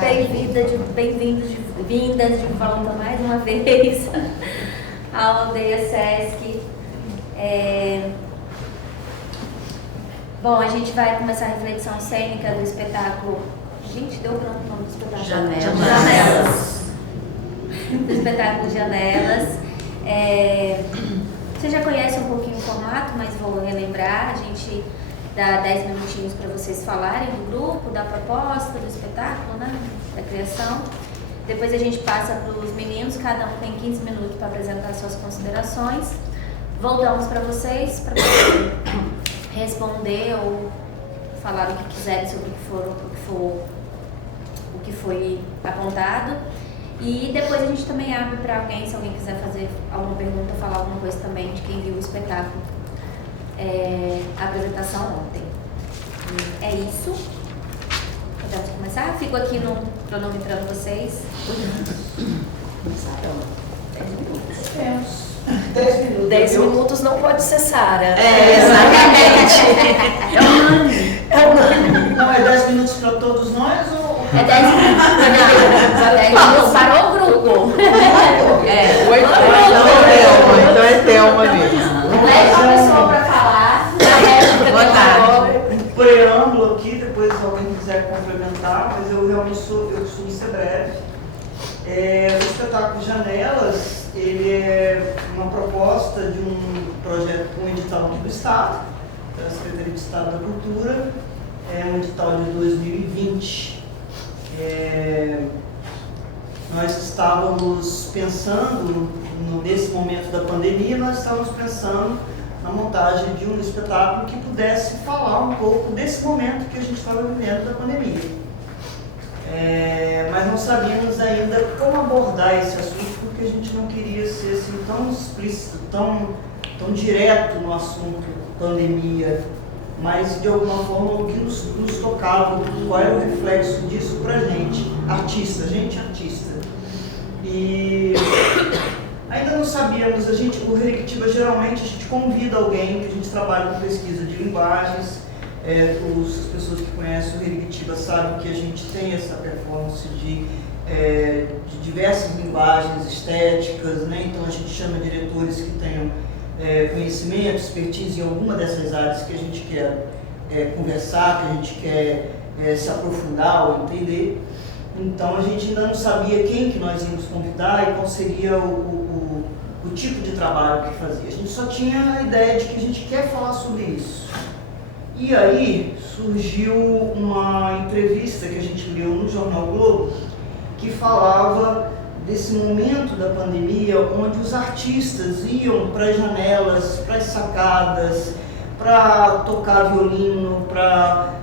Bem-vindas de volta mais uma vez à Aldeia Sesc. Bom, a gente vai começar a reflexão cênica do espetáculo. Gente, deu pronto o nome do espetáculo? Janelas. Do espetáculo Janelas. Você já conhece um pouquinho o formato, mas vou relembrar. A gente dá 10 minutinhos para vocês falarem do grupo, da proposta, do espetáculo, né? Da criação. Depois a gente passa para os meninos, cada um tem 15 minutos para apresentar suas considerações. Voltamos para vocês, para responder ou falar o que quiserem sobre o que foi apontado. E depois a gente também abre para alguém, se alguém quiser fazer alguma pergunta, falar alguma coisa também de quem viu o espetáculo. A apresentação ontem. É isso. Podemos começar? Fico aqui cronometrando vocês. Começaram. 10 minutos. 10 minutos. 10 minutos não pode ser Sara. Exatamente. É unânime. Não, é 10 minutos para todos nós ou... É 10 minutos. 10 minutos para o grupo. Então é Thelma mesmo. Leve uma pessoa para falar. Boa tarde. Um preâmbulo aqui, depois se alguém quiser complementar, mas eu realmente costumo ser breve. O espetáculo Janelas, ele é uma proposta de um projeto com um edital aqui do Estado, da Secretaria de Estado da Cultura, um edital de 2020. Nós estávamos pensando, nesse momento da pandemia, nós estávamos pensando na montagem de um espetáculo que pudesse falar um pouco desse momento que a gente estava vivendo da pandemia. Mas não sabíamos ainda como abordar esse assunto, porque a gente não queria ser assim, tão explícito, tão direto no assunto pandemia, mas de alguma forma o que nos tocava, qual era o reflexo disso pra gente artista. E ainda não sabíamos, o Rerictiba geralmente a gente convida alguém, que a gente trabalha com pesquisa de linguagens, as pessoas que conhecem o Rerictiba sabem que a gente tem essa performance de diversas linguagens estéticas, né? Então a gente chama diretores que tenham conhecimento, expertise em alguma dessas áreas que a gente quer conversar, que a gente quer se aprofundar ou entender. Então a gente ainda não sabia quem que nós íamos convidar e qual seria o tipo de trabalho que fazia. A gente só tinha a ideia de que a gente quer falar sobre isso. E aí surgiu uma entrevista que a gente leu no Jornal Globo, que falava desse momento da pandemia, onde os artistas iam para as janelas, para as sacadas, para tocar violino, para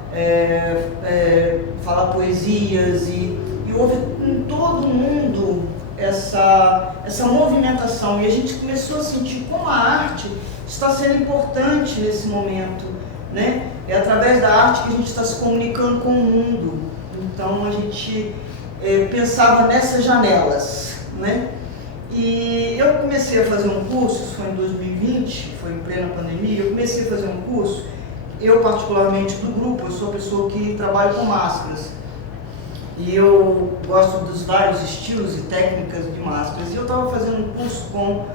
falar poesias, e houve em todo mundo essa movimentação, e a gente começou a sentir como a arte está sendo importante nesse momento, né? É através da arte que a gente está se comunicando com o mundo. Então a gente pensava nessas janelas, né? E eu comecei a fazer um curso, isso foi em 2020, foi em plena pandemia, eu comecei a fazer um curso, eu particularmente do grupo, eu sou a pessoa que trabalha com máscaras, e eu gosto dos vários estilos e técnicas de máscaras, e eu estava fazendo um curso com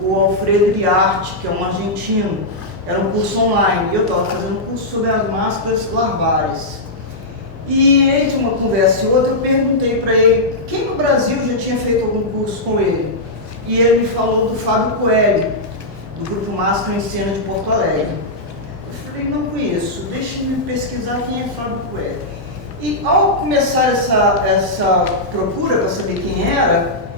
o Alfredo Iriarte, que é um argentino, era um curso online, e eu estava fazendo um curso sobre as máscaras larvárias. E entre uma conversa e outra eu perguntei para ele quem no Brasil já tinha feito algum curso com ele. E ele me falou do Fábio Coelho, do Grupo Máscara em Cena de Porto Alegre. Eu falei, não conheço, deixa-me pesquisar quem é Fábio Coelho. E ao começar essa procura para saber quem era,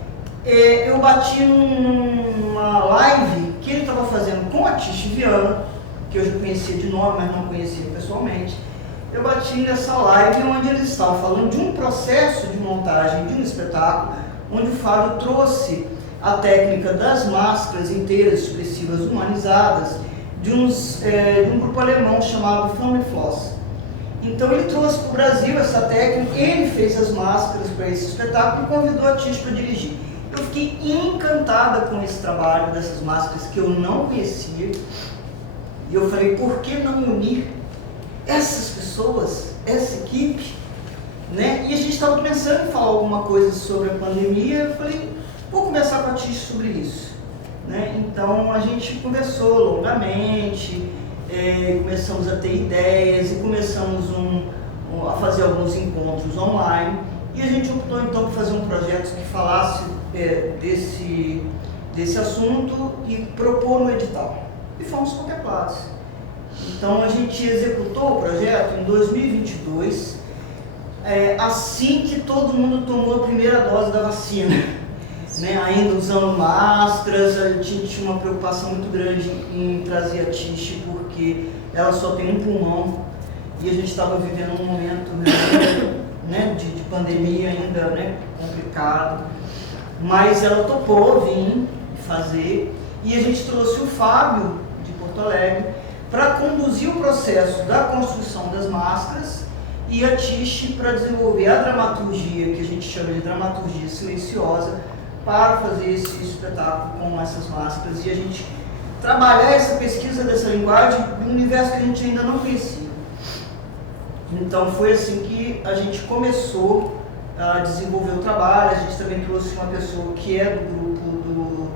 eu bati numa live que ele estava fazendo com a Tish Viana, que eu já conhecia de nome, mas não conhecia pessoalmente. Eu bati nessa live onde eles estavam falando de um processo de montagem de um espetáculo, onde o Fábio trouxe a técnica das máscaras inteiras, expressivas, humanizadas, de um grupo alemão chamado Flammenfloss. Então ele trouxe para o Brasil essa técnica, ele fez as máscaras para esse espetáculo e convidou a Tish para dirigir. Eu fiquei encantada com esse trabalho dessas máscaras que eu não conhecia, e eu falei, por que não unir essas pessoas, essa equipe, né? E a gente estava pensando em falar alguma coisa sobre a pandemia. Eu falei, vou conversar com a Tish sobre isso, né? Então a gente conversou longamente, começamos a ter ideias e começamos a fazer alguns encontros online. E a gente optou então por fazer um projeto que falasse desse assunto e propor no edital. E fomos contemplados. Então a gente executou o projeto em 2022, assim que todo mundo tomou a primeira dose da vacina, né? Ainda usando máscaras. A gente tinha uma preocupação muito grande em trazer a Tish, porque ela só tem um pulmão e a gente estava vivendo um momento, né, de pandemia ainda, né, complicado, mas ela topou vir fazer, e a gente trouxe o Fábio de Porto Alegre para conduzir o processo da construção das máscaras e a Tish para desenvolver a dramaturgia, que a gente chama de dramaturgia silenciosa, para fazer esse espetáculo com essas máscaras e a gente trabalhar essa pesquisa dessa linguagem num universo que a gente ainda não conhecia. Então foi assim que a gente começou a desenvolver o trabalho. A gente também trouxe uma pessoa que é do grupo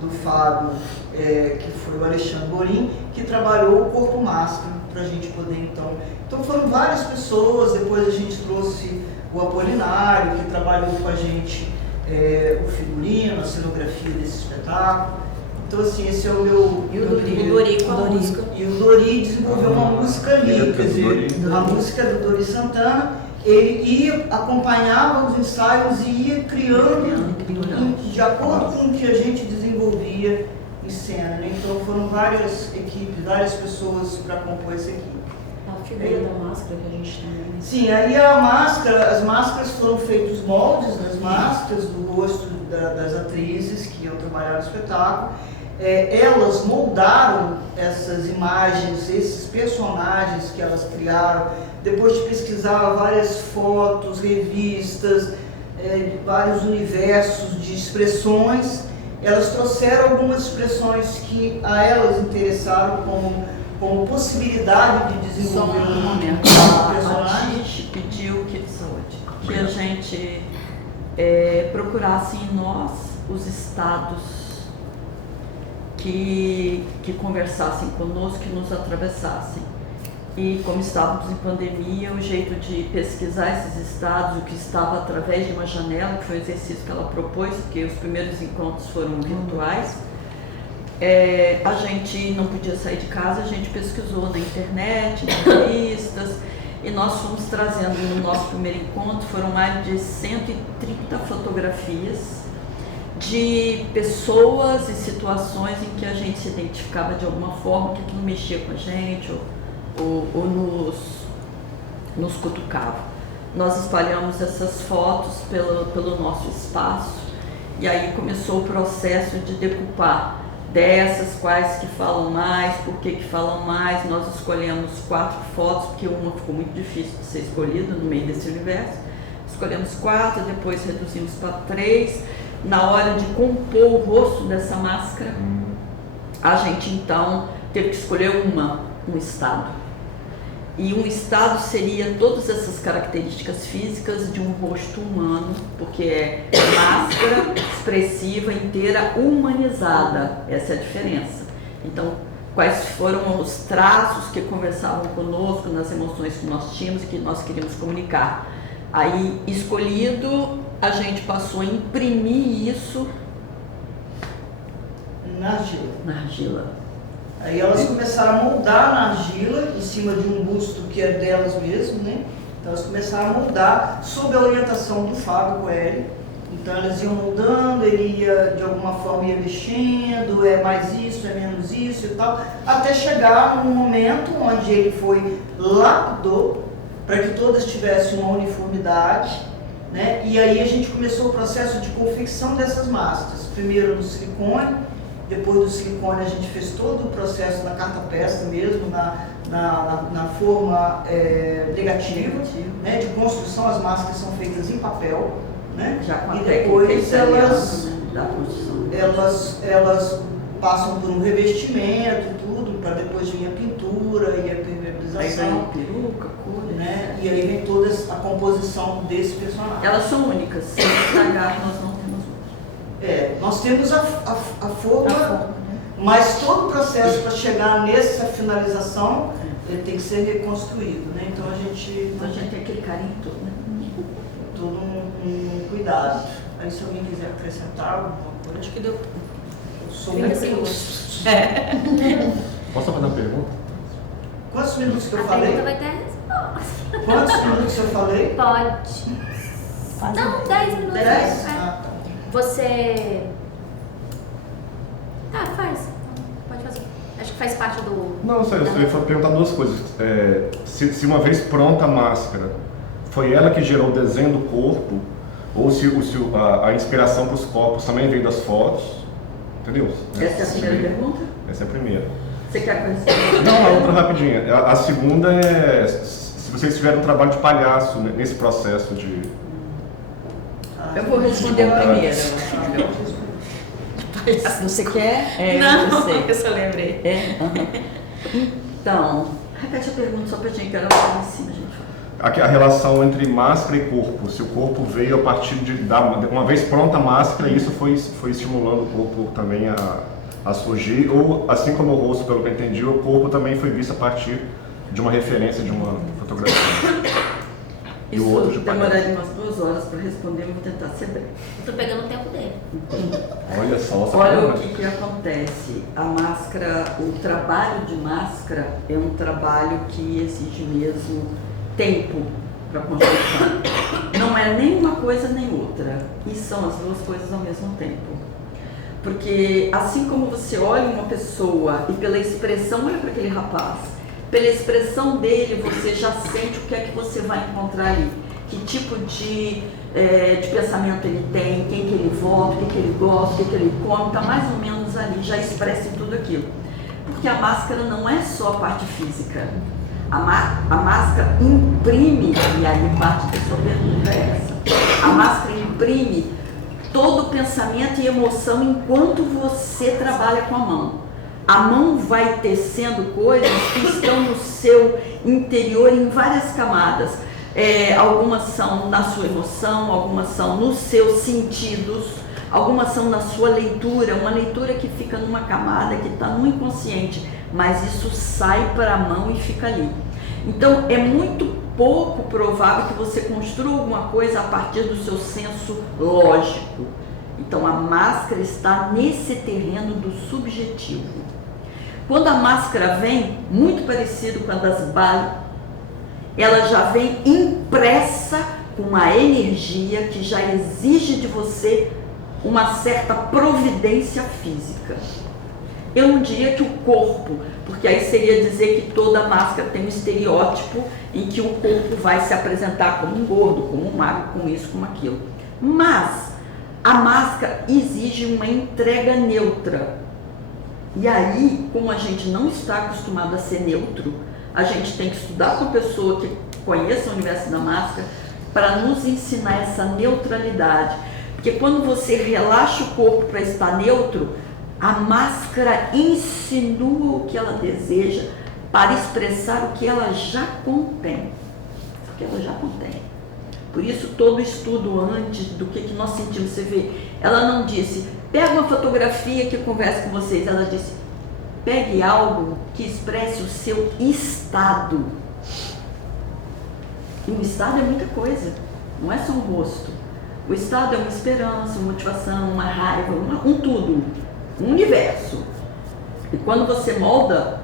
do Fábio, que foi o Alexandre Borim, que trabalhou o corpo máscara para a gente poder então foram várias pessoas. Depois a gente trouxe o Apolinário, que trabalhou com a gente o figurino, a cenografia desse espetáculo. Então assim, esse é o meu... E o Dori com a música. E o Dori desenvolveu uma música ali, quer dizer, a música do Dori Santana. Ele acompanhava os ensaios e ia criando de acordo com o que a gente desenvolvia em cena, né? Então foram várias equipes, várias pessoas para compor essa equipe. A figura da máscara que a gente tem. Sim, aí as máscaras foram feitos moldes das máscaras, do rosto das atrizes que iam trabalhar no espetáculo. Elas moldaram essas imagens, esses personagens que elas criaram, depois de pesquisar várias fotos, revistas, vários universos de expressões. Elas trouxeram algumas expressões que a elas interessaram como possibilidade de desenvolver um momento. personagem. A Tish pediu que a gente procurasse em nós os estados que conversassem conosco, que nos atravessassem. E como estávamos em pandemia, o jeito de pesquisar esses estados, o que estava através de uma janela, que foi o exercício que ela propôs, porque os primeiros encontros foram virtuais, a gente não podia sair de casa, a gente pesquisou na internet, em revistas, e nós fomos trazendo no nosso primeiro encontro, foram mais de 130 fotografias de pessoas e situações em que a gente se identificava de alguma forma, que aquilo mexia com a gente ou nos cutucava. Nós espalhamos essas fotos pelo nosso espaço e aí começou o processo de decupar dessas, quais que falam mais, por que falam mais. Nós escolhemos 4 fotos, porque uma ficou muito difícil de ser escolhida no meio desse universo. Escolhemos 4, depois reduzimos para 3. Na hora de compor o rosto dessa máscara, a gente então teve que escolher um estado. E um estado seria todas essas características físicas de um rosto humano, porque é máscara expressiva, inteira, humanizada. Essa é a diferença. Então, quais foram os traços que conversavam conosco nas emoções que nós tínhamos e que nós queríamos comunicar. Aí, escolhido, a gente passou a imprimir isso na argila. Aí elas começaram a moldar na argila, em cima de um busto que é delas mesmo, né? Então elas começaram a moldar sob a orientação do Fábio Coelho. Então elas iam moldando, ele ia, de alguma forma, ia mexendo, mais isso, menos isso e tal, até chegar num momento onde ele foi lapidou para que todas tivessem uma uniformidade, né? E aí a gente começou o processo de confecção dessas máscaras, primeiro no silicone. Depois do silicone a gente fez todo o processo da carta-pesta mesmo, na forma negativa, né, de construção. As máscaras são feitas em papel, né? Já com a e depois elas passam por um revestimento, tudo, para depois vir a pintura e a permeabilização. Peruca, cor, né? né? E aí vem toda a composição desse personagem. Elas são únicas. Se estragar, nós não temos outras. Nós temos a forma, mas todo o processo para chegar nessa finalização, ele tem que ser reconstruído, né? Então a gente tem aquele carinho todo, né? todo um cuidado. Aí se alguém quiser acrescentar alguma coisa. Acho que deu. Eu sou 30 muito segundos. Posso fazer uma pergunta? Quantos minutos que eu A falei? pergunta vai ter a resposta. Quantos minutos eu falei? Pode. Não, 10 minutos. 10? É. Ah, tá. Você... Tá, faz. Pode fazer. Acho que faz parte do... Não, só eu ia perguntar duas coisas. Se uma vez pronta a máscara, foi ela que gerou o desenho do corpo, ou se a inspiração para os corpos também veio das fotos, entendeu? Essa é a primeira pergunta? Essa é a primeira. Você quer conhecer? Não, a outra rapidinha. A segunda é se vocês tiveram um trabalho de palhaço nesse processo de... Eu vou responder a primeira. Você quer? Não, eu só lembrei. Então, repete a pergunta só pra gente, que era lá em cima, gente. A relação entre máscara e corpo, se o corpo veio a partir uma vez pronta a máscara, isso foi estimulando o corpo também a surgir, ou assim como o rosto, pelo que eu entendi, o corpo também foi visto a partir de uma referência de uma fotografia. E o outro de demoraria umas 2 horas para responder, eu vou tentar ser breve. Eu tô pegando o tempo dele. Olha só, Olha o que acontece. A máscara, o trabalho de máscara é um trabalho que exige mesmo tempo para construção. Não é nem uma coisa nem outra. E são as duas coisas ao mesmo tempo. Porque assim como você olha uma pessoa e pela expressão, olha para aquele rapaz, pela expressão dele você já sente o que é que você vai encontrar ali. Que tipo de pensamento ele tem, quem que ele vota, o que ele gosta, o que ele come, está mais ou menos ali, já expressa em tudo aquilo. Porque a máscara não é só a parte física. A máscara imprime, e aí parte da sua pergunta é essa, a máscara imprime todo o pensamento e emoção enquanto você trabalha com a mão. A mão vai tecendo coisas que estão no seu interior em várias camadas. Algumas são na sua emoção, algumas são nos seus sentidos, algumas são na sua leitura, uma leitura que fica numa camada, que está no inconsciente, mas isso sai para a mão e fica ali. Então é muito pouco provável que você construa alguma coisa a partir do seu senso lógico. Então a máscara está nesse terreno do subjetivo. Quando a máscara vem, muito parecido com a das Bali, ela já vem impressa com uma energia que já exige de você uma certa providência física. Eu não diria que o corpo, porque aí seria dizer que toda máscara tem um estereótipo em que o corpo vai se apresentar como um gordo, como um magro, com isso, como aquilo. Mas a máscara exige uma entrega neutra. E aí, como a gente não está acostumado a ser neutro, a gente tem que estudar com a pessoa que conheça o universo da máscara para nos ensinar essa neutralidade. Porque quando você relaxa o corpo para estar neutro, a máscara insinua o que ela deseja para expressar o que ela já contém. O que ela já contém. Por isso, todo estudo antes do que nós sentimos, você vê, ela não disse, pega uma fotografia que conversa com vocês, ela disse, pegue algo que expresse o seu estado. E o estado é muita coisa, não é só um rosto. O estado é uma esperança, uma motivação, uma raiva, um tudo, um universo. E quando você molda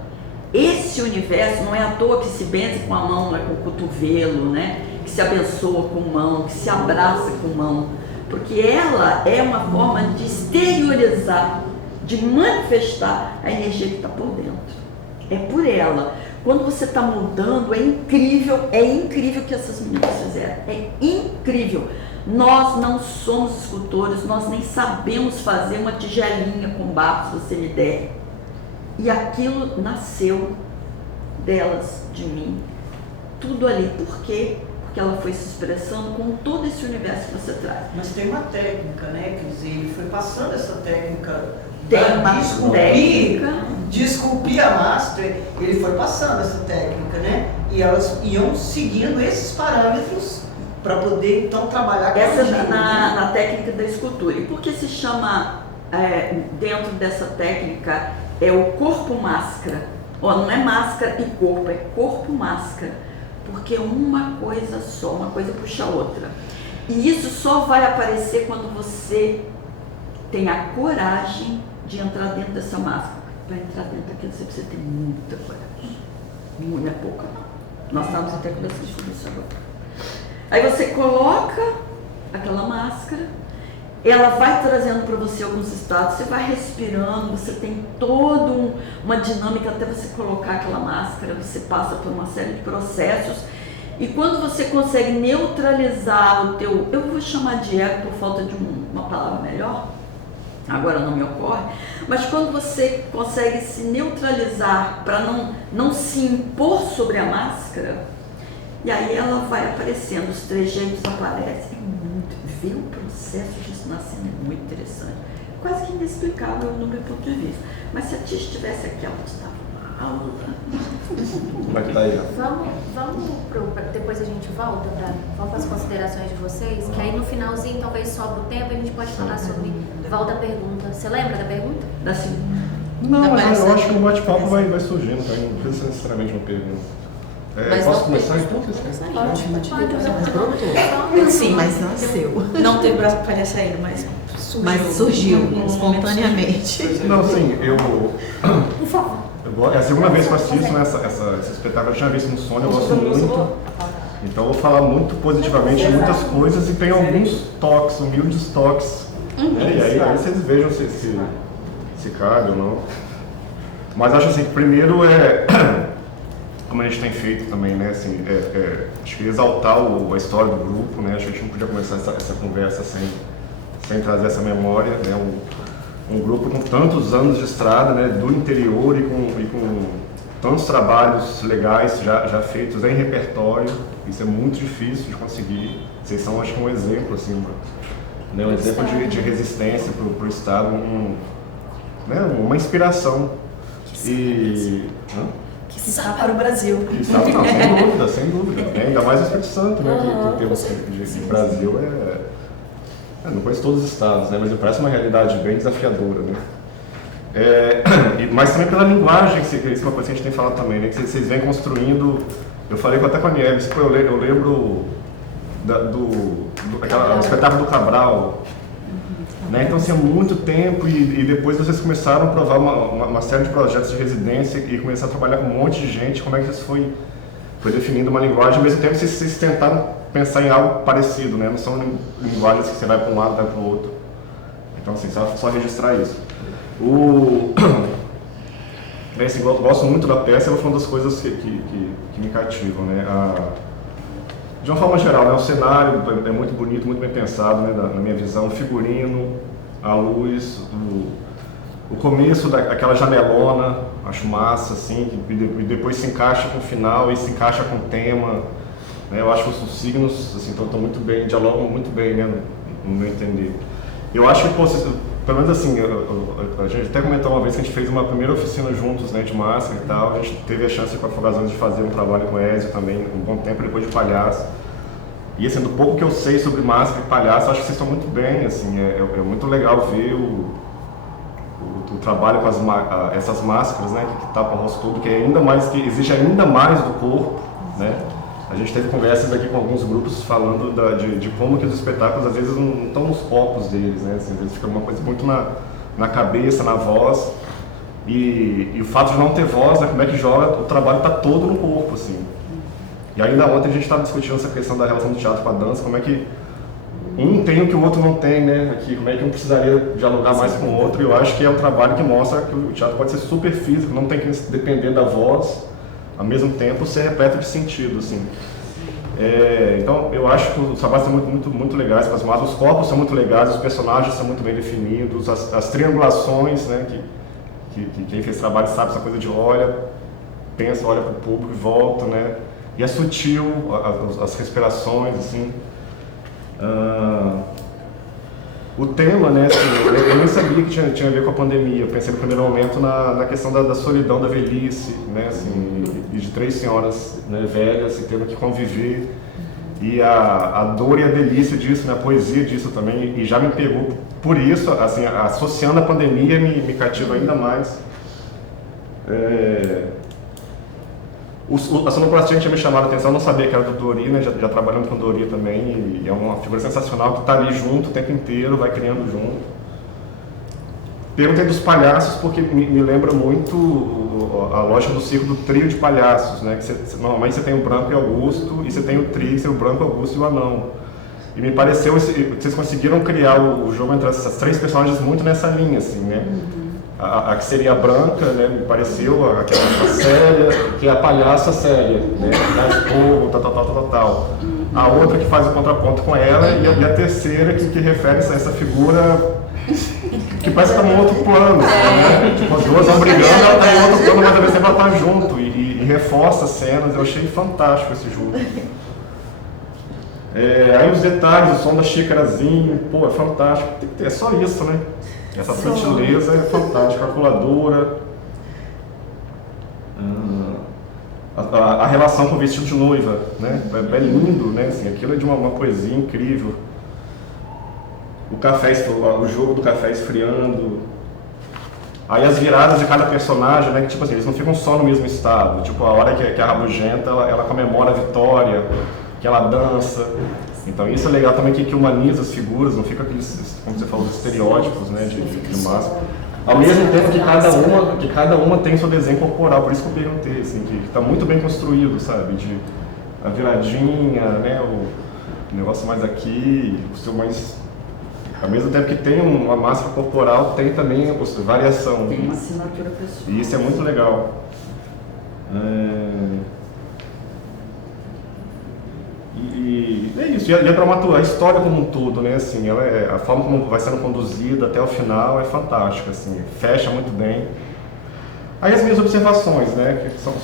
esse universo, não é à toa que se benze com a mão, não é com o cotovelo, né? Que se abençoa com mão, que se abraça com mão, porque ela é uma forma de exteriorizar, de manifestar a energia que está por dentro. É por ela. Quando você está mudando, é incrível que essas meninas fizeram. É incrível. Nós não somos escultores, nós nem sabemos fazer uma tigelinha com barro, se você me der. E aquilo nasceu delas, de mim. Tudo ali. Por quê? Porque ela foi se expressando com todo esse universo que você traz. Mas tem uma técnica, né? Quer dizer, ele foi passando essa técnica Tem uma de esculpir, técnica de esculpir a máscara, ele foi passando essa técnica, né? E elas iam seguindo esses parâmetros para poder então trabalhar com Essa a na técnica da escultura. E por que se chama, dentro dessa técnica, é o corpo-máscara? Não é máscara e corpo, é corpo-máscara. Porque uma coisa só, uma coisa puxa a outra. E isso só vai aparecer quando você tem a coragem de entrar dentro dessa máscara. Para entrar dentro daquilo você precisa ter muita coragem. Não é pouca, não. Nós estamos até conversando sobre isso agora. Aí você coloca aquela máscara, ela vai trazendo para você alguns estados, você vai respirando, você tem toda uma dinâmica até você colocar aquela máscara, você passa por uma série de processos. E quando você consegue neutralizar o teu, eu vou chamar de ego por falta de uma palavra melhor, agora não me ocorre, mas quando você consegue se neutralizar para não se impor sobre a máscara, e aí ela vai aparecendo, os trejeitos aparecem, ver o processo disso nascendo é muito interessante, quase que inexplicável no meu ponto de vista, mas se a tia estivesse aqui, ela estava uma aula. Como é que tá aí? Depois a gente volta para as considerações de vocês, que aí no finalzinho talvez sobra o tempo e a gente pode falar sobre volta à pergunta. Você lembra da pergunta? Não, mas eu acho que o bate-papo vai surgindo, tá? Não precisa ser necessariamente uma pergunta. Posso começar então? Sim, mas não é seu. Não teve palhaça ainda, mas surgiu espontaneamente. Não, sim, Por favor. é a segunda vez que eu assisto, né, esse espetáculo. Eu tinha visto no Sônia, eu gosto muito. Então eu vou falar muito positivamente de muitas coisas e tem alguns toques, humildes toques. E aí vocês vejam se cabe ou não. Mas acho assim, que primeiro como a gente tem feito também, né, assim, acho que exaltar a história do grupo, né, acho que a gente não podia começar essa conversa sem trazer essa memória, né, um grupo com tantos anos de estrada, né, do interior e com tantos trabalhos legais já feitos em repertório, isso é muito difícil de conseguir, vocês são, acho que um exemplo, assim, né, um exemplo de resistência para o Estado, né, uma inspiração. que sabe para o Brasil. Não, sem dúvida. Ainda mais o Espírito Santo, né, que em termos de Brasil não conheço todos os estados, né, mas me parece uma realidade bem desafiadora, né. Mas também pela linguagem, que isso é uma coisa que a gente tem falado também, né, que vocês vêm construindo. Eu falei até com a Nieves, eu lembro do espetáculo do Cabral, né? Então, assim, há muito tempo e depois vocês começaram a provar uma série de projetos de residência e começaram a trabalhar com um monte de gente. Como é que isso foi definindo uma linguagem? Ao mesmo tempo, vocês tentaram pensar em algo parecido, né? Não são linguagens que você vai para um lado e vai para o outro. Então, assim, só registrar isso. Bem, assim, eu gosto muito da peça, ela foi uma das coisas que me cativam, né? De uma forma geral, né? O cenário é muito bonito, muito bem pensado, né? Na minha visão, o figurino, a luz, o começo daquela janelona, acho massa, assim, e depois se encaixa com o final e se encaixa com o tema, né? Eu acho que os signos, assim, estão muito bem, dialogam muito bem, né? No meu entender. Eu acho que, pelo menos assim, a gente até comentou uma vez que a gente fez uma primeira oficina juntos, né, de máscara e tal. A gente teve a chance com a Afogazões de fazer um trabalho com o Ézio também, um bom tempo depois de Palhaço. E assim, do pouco que eu sei sobre máscara e palhaço, acho que vocês estão muito bem, assim, é muito legal ver o trabalho com essas máscaras, né, que tapam o rosto todo, que exige ainda mais do corpo, né. A gente teve conversas aqui com alguns grupos falando de como que os espetáculos às vezes não estão nos corpos deles, né? Assim, às vezes fica uma coisa muito na cabeça, na voz. E o fato de não ter voz, né, como é que joga, o trabalho está todo no corpo, assim. E ainda ontem a gente estava discutindo essa questão da relação do teatro com a dança, como é que um tem o que o outro não tem, né? Aqui, como é que um precisaria dialogar mais com o outro. E eu acho que é um trabalho que mostra que o teatro pode ser super físico, não tem que depender da voz. Ao mesmo tempo, ser repleto de sentido, assim. Então, eu acho que os trabalhos são muito legais com as máscaras, os corpos são muito legais, os personagens são muito bem definidos, as triangulações, né, que quem fez trabalho sabe essa coisa de pensa, olha para o público e volta, né, e é sutil, as respirações, assim. O tema, né, assim, eu nem sabia que tinha a ver com a pandemia. Eu pensei no primeiro momento na questão da solidão, da velhice, né, assim, e de 3 senhoras, né, velhas, assim, tendo que conviver. E a dor e a delícia disso, né, a poesia disso também, e já me pegou por isso, assim, associando a pandemia me cativa ainda mais. A sonoplastia tinha me chamado a atenção, eu não sabia que era do Dori, né, já trabalhando com o Dori também, e é uma figura sensacional que está ali junto o tempo inteiro, vai criando junto. Perguntei dos palhaços porque me lembra muito a lógica do circo do trio de palhaços, né, que normalmente você tem o Branco e o Augusto, e você tem o trio, o Branco, o Augusto e o Anão. E me pareceu que vocês conseguiram criar o jogo entre essas 3 personagens muito nessa linha, assim, né? A que seria a Branca, né, me pareceu, a séria, que é a palhaça séria, né, mais fogo, tal. A outra que faz o contraponto com ela e a terceira que refere a essa figura que parece que está num outro plano, né? Tipo, as duas vão brigando, ela está em outro plano, mas ao mesmo tempo ela está junto e reforça as cenas. Eu achei fantástico esse jogo. Aí os detalhes, o som da xícarazinha, pô, é fantástico. Tem que ter, é só isso, né? Essa sutileza é fantástica, calculadora. A relação com o vestido de noiva, né? É lindo, né? Assim, aquilo é de uma poesia incrível. O jogo do café esfriando. Aí as viradas de cada personagem, né? Que tipo assim, eles não ficam só no mesmo estado. Tipo, a hora que a Rabugenta, ela comemora a vitória, que ela dança. Então isso é legal também, que humaniza as figuras, não fica aqueles, como você falou, estereótipos, né, de máscara. Ao mesmo tempo que cada uma tem seu desenho corporal, por isso que eu perguntei, assim, que está muito bem construído, sabe, de a viradinha, né, o negócio mais aqui, o seu mais... Ao mesmo tempo que tem uma máscara corporal, tem também variação. Tem uma assinatura pessoal. E isso é muito legal. E é isso, e a dramaturgia, a história como um todo, né, assim, a forma como vai sendo conduzida até o final é fantástica, assim, fecha muito bem. Aí as minhas observações, né, que são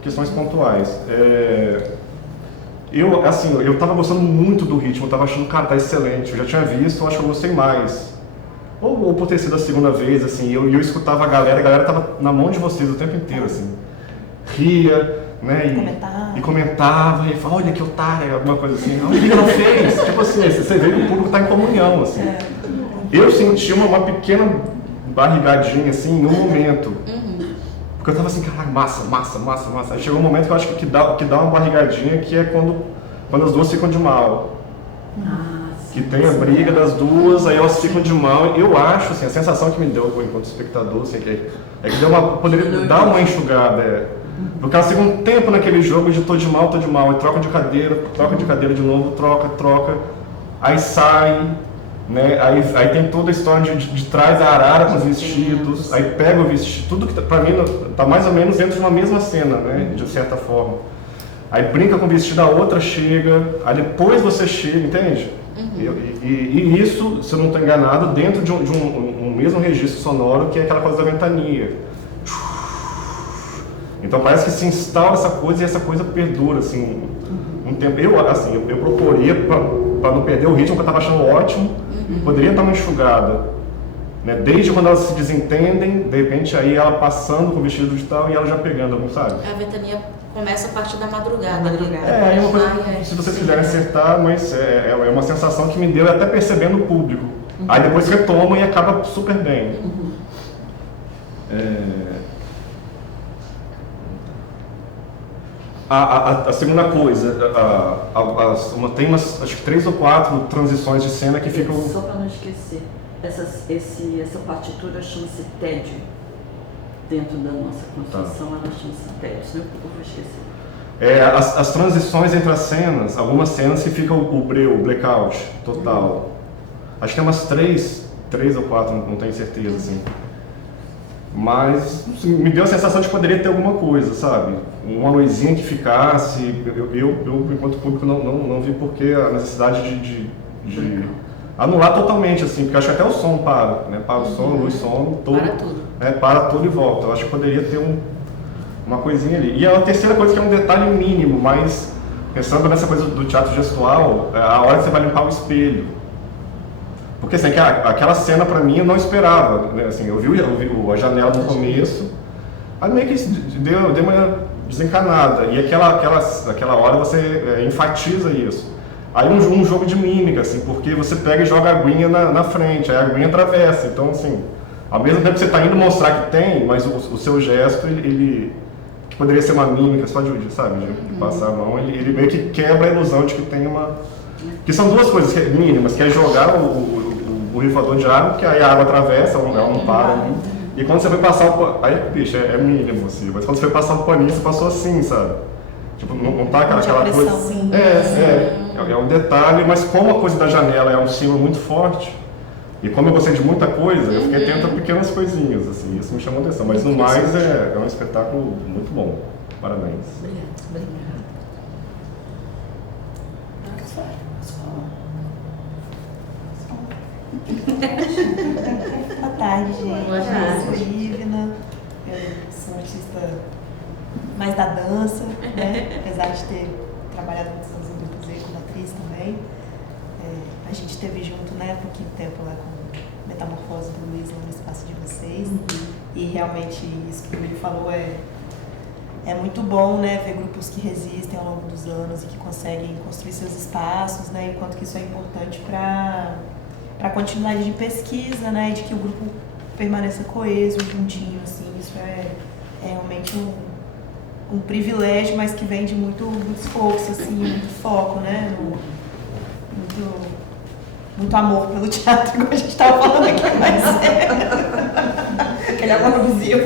questões pontuais. Eu estava gostando muito do ritmo, eu estava achando, cara, tá excelente, eu já tinha visto, eu acho que eu gostei mais. Ou por ter sido a segunda vez, assim, eu escutava a galera estava na mão de vocês o tempo inteiro, assim, ria, né, e comentava, e falava, olha que otário, alguma coisa assim, olha o que ele não fez, tipo assim, você vê que o público tá em comunhão, assim. Eu senti uma pequena barrigadinha, assim, em um momento, porque eu tava assim, caralho, massa, aí chegou um momento que eu acho que dá uma barrigadinha, que é quando as duas ficam de mal. Que tem a briga das duas, aí elas ficam de mal. Eu acho, assim, a sensação que me deu enquanto espectador, assim, é que poderia dar uma enxugada, porque elas ficam um tempo naquele jogo de tô de mal, e troca de cadeira de novo, troca, aí sai, né? Aí tem toda a história de trás a arara com os vestidos, aí pega o vestido, tudo que pra mim tá mais ou menos dentro de uma mesma cena, né? De certa forma. Aí brinca com o vestido, a outra chega, aí depois você chega, entende? E isso, se eu não estou enganado, dentro de um mesmo registro sonoro, que é aquela coisa da ventania. Então parece que se instaura essa coisa e essa coisa perdura, assim, um tempo. Eu proporia, para não perder o ritmo, que eu estava achando ótimo, poderia dar uma enxugada, né? Desde quando elas se desentendem, de repente aí ela passando com o vestido de tal e ela já pegando, não sabe? A ventania começa a partir da madrugada. É uma coisa, se vocês quiserem acertar, mas é uma sensação que me deu até percebendo o público. Aí depois retoma e acaba super bem. A segunda coisa, tem umas, acho que 3 ou 4 transições de cena que ficam... Só para não esquecer, essa partitura chama-se tédio. Dentro da nossa construção, ela chama-se tédio, senão eu vou esquecer. As transições entre as cenas, algumas cenas que ficam o blackout total. Acho que tem umas 3 ou 4, não tenho certeza, assim. Mas assim, me deu a sensação de que poderia ter alguma coisa, sabe? Uma luzinha que ficasse. Eu enquanto público, não vi por que a necessidade de anular totalmente, assim, porque acho que até o som para, né? Para o som, luz, som, todo. Para tudo. Para tudo e volta. Eu acho que poderia ter uma coisinha ali. E a terceira coisa, que é um detalhe mínimo, mas pensando nessa coisa do teatro gestual, a hora que você vai limpar o espelho. Porque assim, aquela cena pra mim eu não esperava, né? Assim, eu vi a janela no começo, aí meio que deu uma desencanada. E aquela hora você enfatiza isso. Aí um jogo de mímica, assim, porque você pega e joga a aguinha na frente, aí a aguinha atravessa. Então, assim, ao mesmo tempo que você está indo mostrar que tem, mas o seu gesto, ele que poderia ser uma mímica só de sabe, de passar a mão, ele meio que quebra a ilusão de que tem uma... Que são duas coisas mínimas, que é jogar o borrifador de água, que aí a água atravessa, ela não para ali. E quando você foi passar o paninho, aí, bicho, é mínimo, assim, mas quando você foi passar o paninho, você passou assim, sabe? Tipo, não tá aquela coisa... Sim. É um detalhe, mas como a coisa da janela é um símbolo muito forte, e como eu gostei de muita coisa, eu fiquei atento a pequenas coisinhas, assim, isso me chamou a atenção. Mas no mais é um espetáculo muito bom. Parabéns. Obrigada. Boa tarde, gente. Boa tarde. Eu sou Ivna, eu sou artista mais da dança, né? Apesar de ter trabalhado muitos anos no Grupo Z como atriz também. A gente esteve junto, né, há pouquinho tempo lá com Metamorfose do Luiz lá no espaço de vocês. E realmente isso que ele falou é muito bom, né, ver grupos que resistem ao longo dos anos e que conseguem construir seus espaços, né, e quanto que isso é importante para a continuidade de pesquisa, né, e de que o grupo permaneça coeso, juntinho, assim, isso é realmente um privilégio, mas que vem de muito esforço, assim, muito foco, né, muito amor pelo teatro, como a gente estava falando aqui, mas aquele amor abusivo.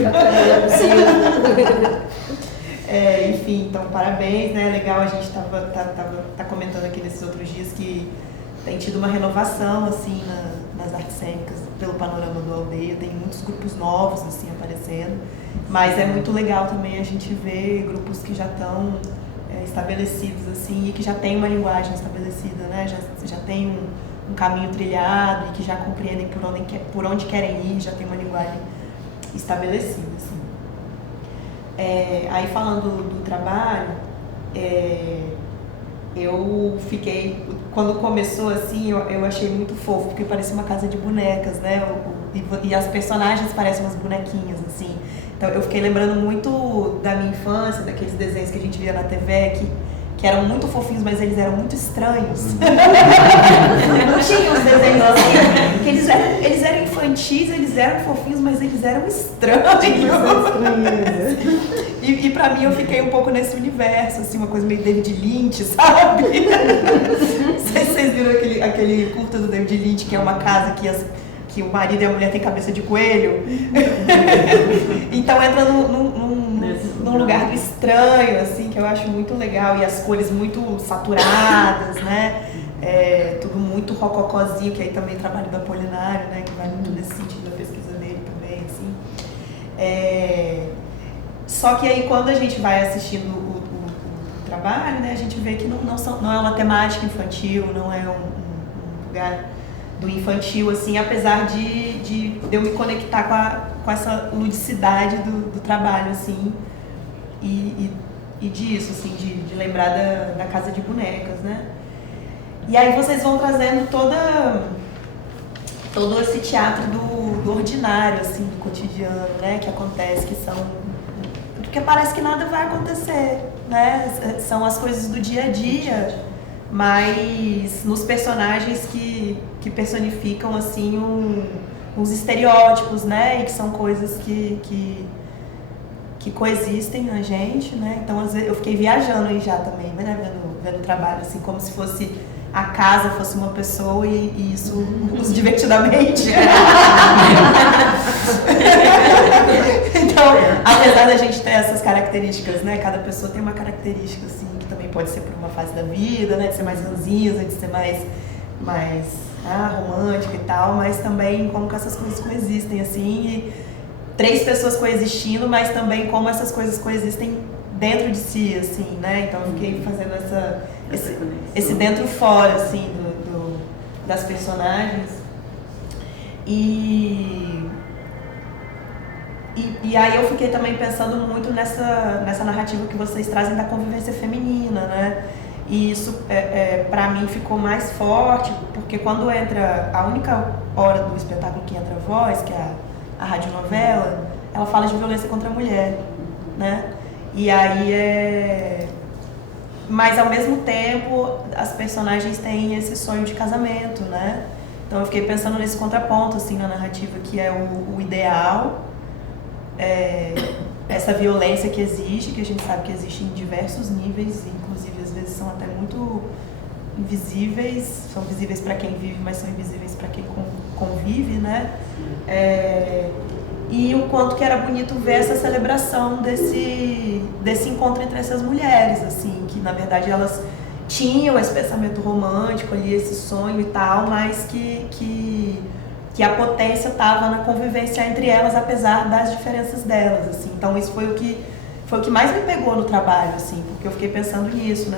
Enfim, então parabéns, né? Legal, a gente tá comentando aqui nesses outros dias que tem tido uma renovação assim nas artes cênicas pelo panorama do Aldeia, tem muitos grupos novos assim aparecendo, mas é muito legal também a gente ver grupos que já estão estabelecidos assim e que já tem uma linguagem estabelecida, né? Já tem um caminho trilhado e que já compreendem por onde querem ir, já tem uma linguagem estabelecida, assim. Aí falando do trabalho, eu fiquei, quando começou assim, eu achei muito fofo, porque parecia uma casa de bonecas, né? E as personagens parecem umas bonequinhas, assim. Então eu fiquei lembrando muito da minha infância, daqueles desenhos que a gente via na TV, que eram muito fofinhos, mas eles eram muito estranhos. Não tinha uns desenhos assim, que eles eram infantis, eles eram fofinhos, mas eles eram estranhos. E pra mim eu fiquei um pouco nesse universo, assim, uma coisa meio David Lynch, sabe? Não sei se vocês viram aquele curta do David Lynch, que é uma casa que o marido e a mulher têm cabeça de coelho. Então entra num lugar do estranho, assim, que eu acho muito legal, e as cores muito saturadas, né? Tudo muito rococozinho, que aí também trabalho do Apolinário, né? Que vai muito nesse sentido da pesquisa dele também, assim. Só que aí quando a gente vai assistindo o trabalho, né? A gente vê que não é uma temática infantil, não é um lugar do infantil, assim, apesar de eu me conectar com essa ludicidade do trabalho, assim, e disso, assim, de lembrar da casa de bonecas, né? E aí vocês vão trazendo todo esse teatro do ordinário, assim, do cotidiano, né? Que acontece, que são... Porque parece que nada vai acontecer, né? São as coisas do dia a dia, mas nos personagens que personificam, assim, uns estereótipos, né? E que são coisas que coexistem na gente, né? Então, às vezes, eu fiquei viajando aí já também, né? Vendo o trabalho, assim, como se fosse a casa fosse uma pessoa e isso uso divertidamente. Então, apesar da gente ter essas características, né? Cada pessoa tem uma característica, assim, que também pode ser por uma fase da vida, né? De ser mais ranzinza, de ser mais romântica e tal, mas também como que essas coisas coexistem, assim, e 3 pessoas coexistindo, mas também como essas coisas coexistem dentro de si, assim, né? Então eu fiquei fazendo esse dentro e fora, assim, das personagens. E aí eu fiquei também pensando muito nessa narrativa que vocês trazem da convivência feminina, né? E isso, para mim, ficou mais forte, porque quando entra a única hora do espetáculo que entra a voz, que é a radionovela, ela fala de violência contra a mulher, né? E aí Mas, ao mesmo tempo, as personagens têm esse sonho de casamento, né? Então, eu fiquei pensando nesse contraponto, assim, na narrativa, que é o ideal, essa violência que existe, que a gente sabe que existe em diversos níveis, inclusive, às vezes, são até muito invisíveis, são visíveis para quem vive, mas são invisíveis para quem convive, né? E o quanto que era bonito ver essa celebração desse encontro entre essas mulheres, assim, que na verdade elas tinham esse pensamento romântico ali, esse sonho e tal, mas que a potência estava na convivência entre elas, apesar das diferenças delas, assim. Então isso foi o que mais me pegou no trabalho, assim, porque eu fiquei pensando nisso,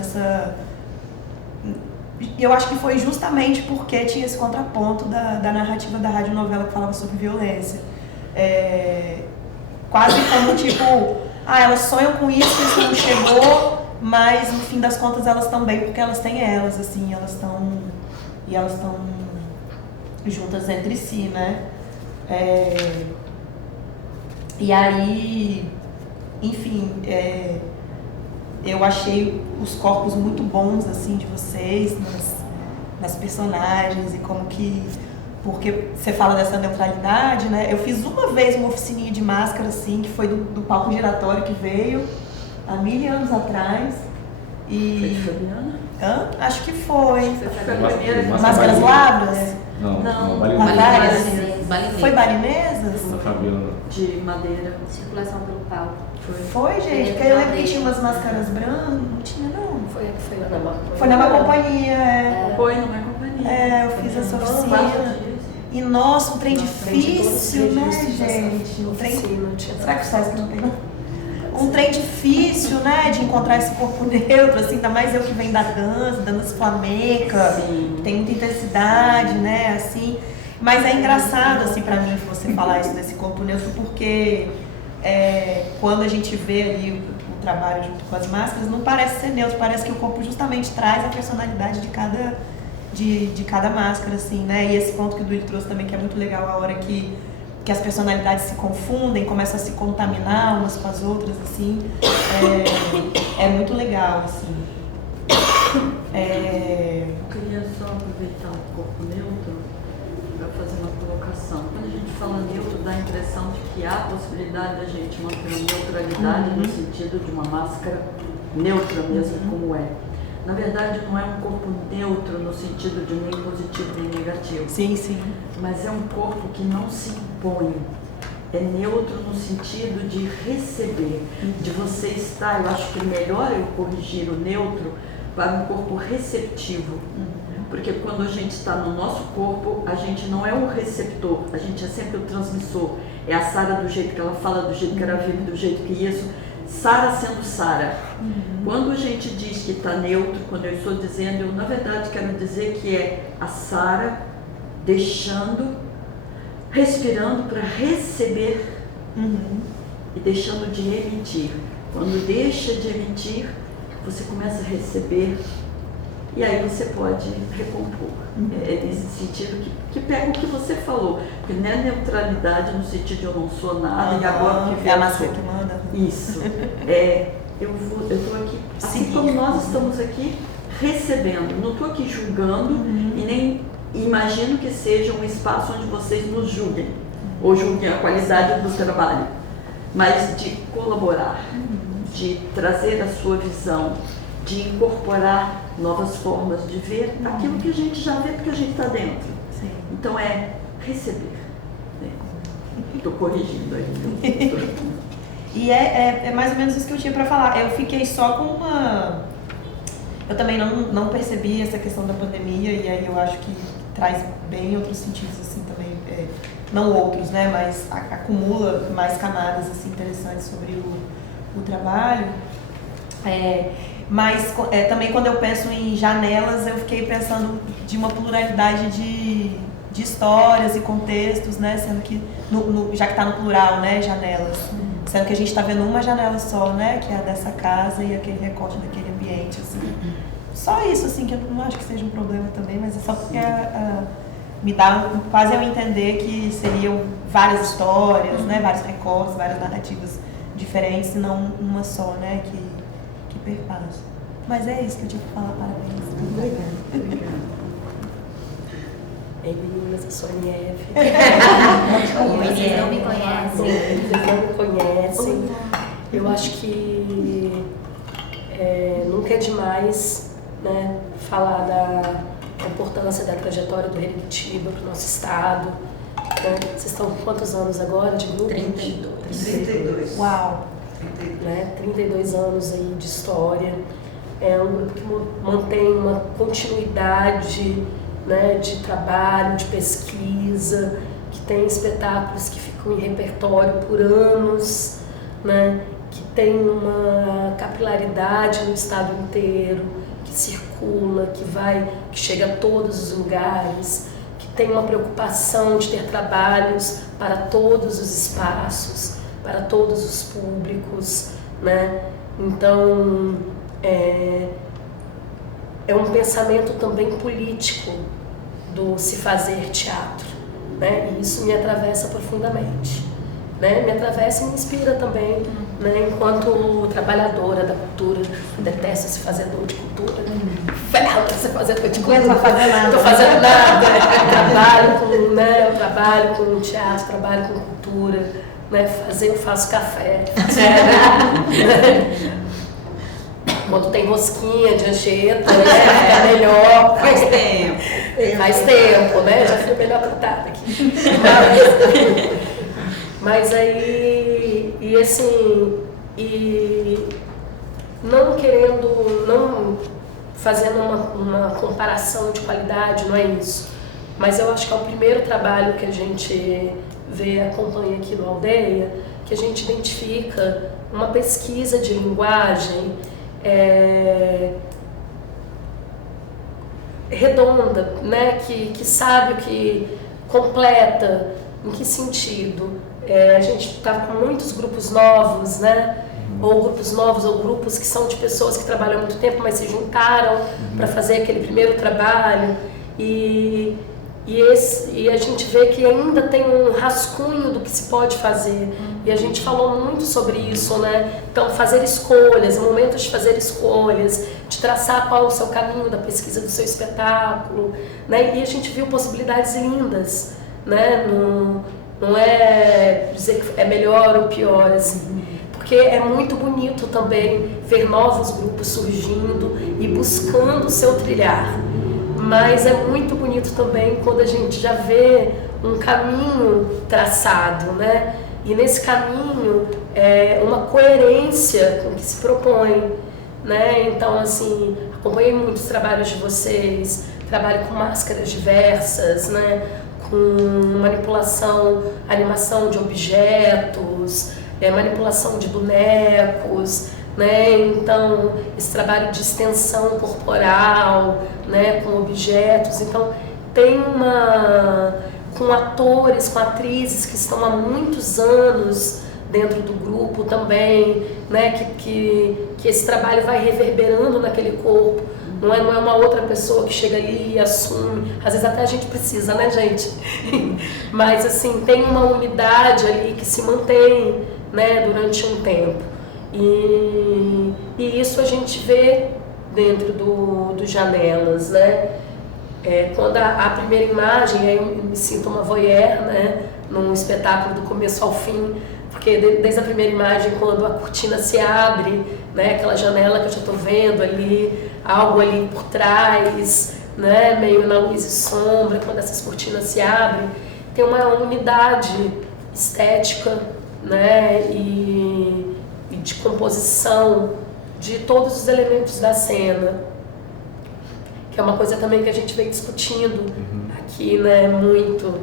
eu acho que foi justamente porque tinha esse contraponto da narrativa da radionovela que falava sobre violência. Quase como tipo, elas sonham com isso não chegou, mas no fim das contas elas estão bem porque elas têm elas, assim, elas estão juntas entre si, né? E aí, enfim, eu achei os corpos muito bons, assim, de vocês, nas personagens e como que... Porque você fala dessa neutralidade, né? Eu fiz uma vez uma oficininha de máscara, assim, que foi do palco giratório que veio há 1000 anos atrás. Foi de Fabiana? Acho que foi. Foi a primeira. Máscaras Labras? Não, Balinesa. Foi Balinesas? Da Fabiana. De madeira. Circulação pelo palco. Foi, gente? Porque eu lembro que tinha umas máscaras brancas. Não tinha, não. Foi na Má Companhia. Foi na Má Companhia, Foi numa companhia. eu fiz essa oficina. E nossa, um trem difícil, né, gente? Um trem... Será que o Sesc não tem? Um trem difícil, né, de encontrar esse corpo neutro, assim, ainda mais eu que venho da dança flamenca, que tem muita intensidade, né, assim. Mas é engraçado, assim, pra mim, você falar isso desse corpo neutro, porque quando a gente vê ali o trabalho junto com as máscaras, não parece ser neutro, parece que o corpo justamente traz a personalidade de cada máscara, assim, né? E esse ponto que o Duílio trouxe também, que é muito legal, a hora que as personalidades se confundem, começam a se contaminar umas com as outras, assim, é muito legal, assim. Eu queria só aproveitar o corpo neutro para fazer uma colocação. Quando a gente fala neutro, dá a impressão de que há a possibilidade da gente manter uma neutralidade no sentido de uma máscara neutra mesmo, como é. Na verdade, não é um corpo neutro no sentido de nem positivo nem negativo. Sim, sim. Mas é um corpo que não se impõe. É neutro no sentido de receber, de você estar, eu acho que melhor eu corrigir o neutro para um corpo receptivo. Porque quando a gente está no nosso corpo, a gente não é o receptor, a gente é sempre o transmissor. É a Sara do jeito que ela fala, do jeito que ela vive, do jeito que isso. Sara sendo Sara. Quando a gente diz que está neutro, quando eu estou dizendo, eu na verdade quero dizer que é a Sara deixando, respirando para receber e deixando de emitir. Quando deixa de emitir, você começa a receber e aí você pode recompor. É nesse sentido que pega o que você falou, porque não é neutralidade no sentido de eu não sou nada e agora que vem a máscara que manda. Isso. Eu estou aqui, assim como nós estamos aqui recebendo, não estou aqui julgando e nem imagino que seja um espaço onde vocês nos julguem ou julguem a qualidade do trabalho, mas de colaborar, de trazer a sua visão, de incorporar novas formas de ver aquilo que a gente já vê porque a gente está dentro. Sim. Então é receber. Estou corrigindo aí. E é mais ou menos isso que eu tinha para falar. Eu fiquei só com uma... Eu também não percebi essa questão da pandemia e aí eu acho que traz bem outros sentidos assim também. Não outros, né? Mas acumula mais camadas assim, interessantes sobre o trabalho. Mas também quando eu penso em janelas, eu fiquei pensando de uma pluralidade de histórias e contextos, né? Sendo que, já que está no plural, né? Janelas. Sendo que a gente está vendo uma janela só, né? Que é a dessa casa e aquele recorte daquele ambiente, assim. Só isso, assim, que eu não acho que seja um problema também, mas é só porque me dá quase a eu entender que seriam várias histórias, né, vários recortes, várias narrativas diferentes, e não uma só, né, que perpassa. Mas é isso que eu tinha que falar, parabéns. Obrigada. Ei, meninas, eu sou a Nieve. Vocês não me conhecem. Vocês não me conhecem. Eu acho que nunca é demais, né, falar da importância da trajetória do Heribitiba para o nosso estado. Né? Vocês estão com quantos anos agora de grupo? 32. Uau! 32 anos aí de história. É um grupo que mantém uma continuidade, né, de trabalho, de pesquisa, que tem espetáculos que ficam em repertório por anos, né, que tem uma capilaridade no estado inteiro, que circula, que chega a todos os lugares, que tem uma preocupação de ter trabalhos para todos os espaços, para todos os públicos, né? Então, é um pensamento também político do se fazer teatro, né? E isso me atravessa profundamente, né? Me atravessa e me inspira também, né? Enquanto trabalhadora da cultura, detesto ser fazedor de cultura, né? Ferro ser fazedor de cultura, Não fazer nada. Tô fazendo nada, trabalho com teatro, trabalho com cultura, né? Eu faço café, quando tem rosquinha de anchieta, né? Fica melhor. Faz tempo. Faz tempo, né? Já fica melhor cantada aqui. Mas aí, e assim, e não fazendo uma comparação de qualidade, não é isso. Mas eu acho que é o primeiro trabalho que a gente acompanha aqui no Aldeia, que a gente identifica uma pesquisa de linguagem redonda, né? Que sabe o que completa, em que sentido. A gente está com muitos grupos novos, né? Ou grupos novos, ou grupos que são de pessoas que trabalham há muito tempo, mas se juntaram para fazer aquele primeiro trabalho. E a gente vê que ainda tem um rascunho do que se pode fazer. E a gente falou muito sobre isso, né? Então, fazer escolhas, momentos de fazer escolhas, de traçar qual é o seu caminho da pesquisa do seu espetáculo, né? E a gente viu possibilidades lindas, né? Não é dizer que é melhor ou pior, assim. Porque é muito bonito também ver novos grupos surgindo e buscando o seu trilhar. Mas é muito bonito também quando a gente já vê um caminho traçado, né? E nesse caminho uma coerência com o que se propõe, né? Então, assim, acompanhei muitos trabalhos de vocês, trabalho com máscaras diversas, né? Com manipulação, animação de objetos, manipulação de bonecos, né? Então, esse trabalho de extensão corporal, né? Com objetos. Então, tem com atores, com atrizes que estão há muitos anos dentro do grupo também, né? Que esse trabalho vai reverberando naquele corpo. Não é uma outra pessoa que chega ali e assume. Às vezes até a gente precisa, né, gente? Mas, assim, tem uma umidade ali que se mantém, né, durante um tempo. E isso a gente vê dentro do Janelas, né? Quando a primeira imagem, eu me sinto uma voyeur, né? Num espetáculo do começo ao fim, porque desde a primeira imagem, quando a cortina se abre, né? Aquela janela que eu já estou vendo ali, algo ali por trás, né? Meio na luz e sombra, quando essas cortinas se abrem, tem uma unidade estética, né? E de composição de todos os elementos da cena, que é uma coisa também que a gente vem discutindo aqui, né, muito,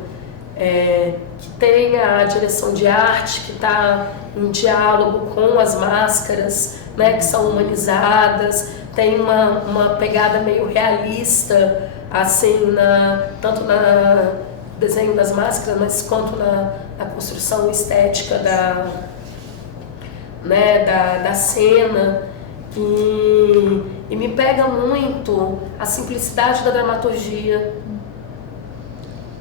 que tem a direção de arte que está em diálogo com as máscaras, né, que são humanizadas, tem uma pegada meio realista, assim, tanto no desenho das máscaras, mas quanto na construção estética da cena. E me pega muito a simplicidade da dramaturgia,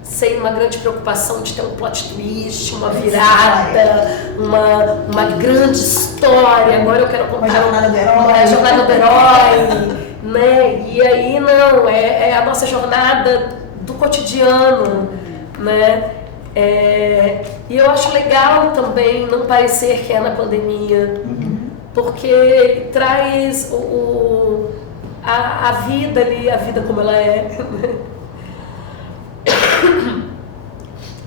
sem uma grande preocupação de ter um plot twist, uma virada, uma grande história. Agora eu quero contar Uma jornada do herói. Uma jornada do herói, né? E aí não, é a nossa jornada do cotidiano, né? E eu acho legal também não parecer que é na pandemia, porque traz a vida ali, a vida como ela é.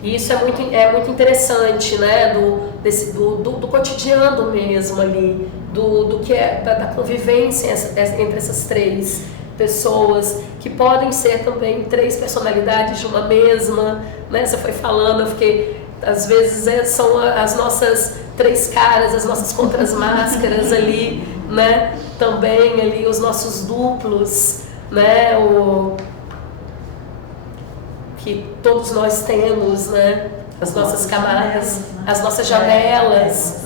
E isso é muito interessante, né? Do cotidiano mesmo ali, do que é da convivência entre essas três pessoas, que podem ser também três personalidades de uma mesma, né? Você foi falando, eu fiquei, às vezes são as nossas três caras, as nossas contras-máscaras ali, né? Também ali os nossos duplos, né? Que todos nós temos, né? As nossas camadas, as nossas janelas,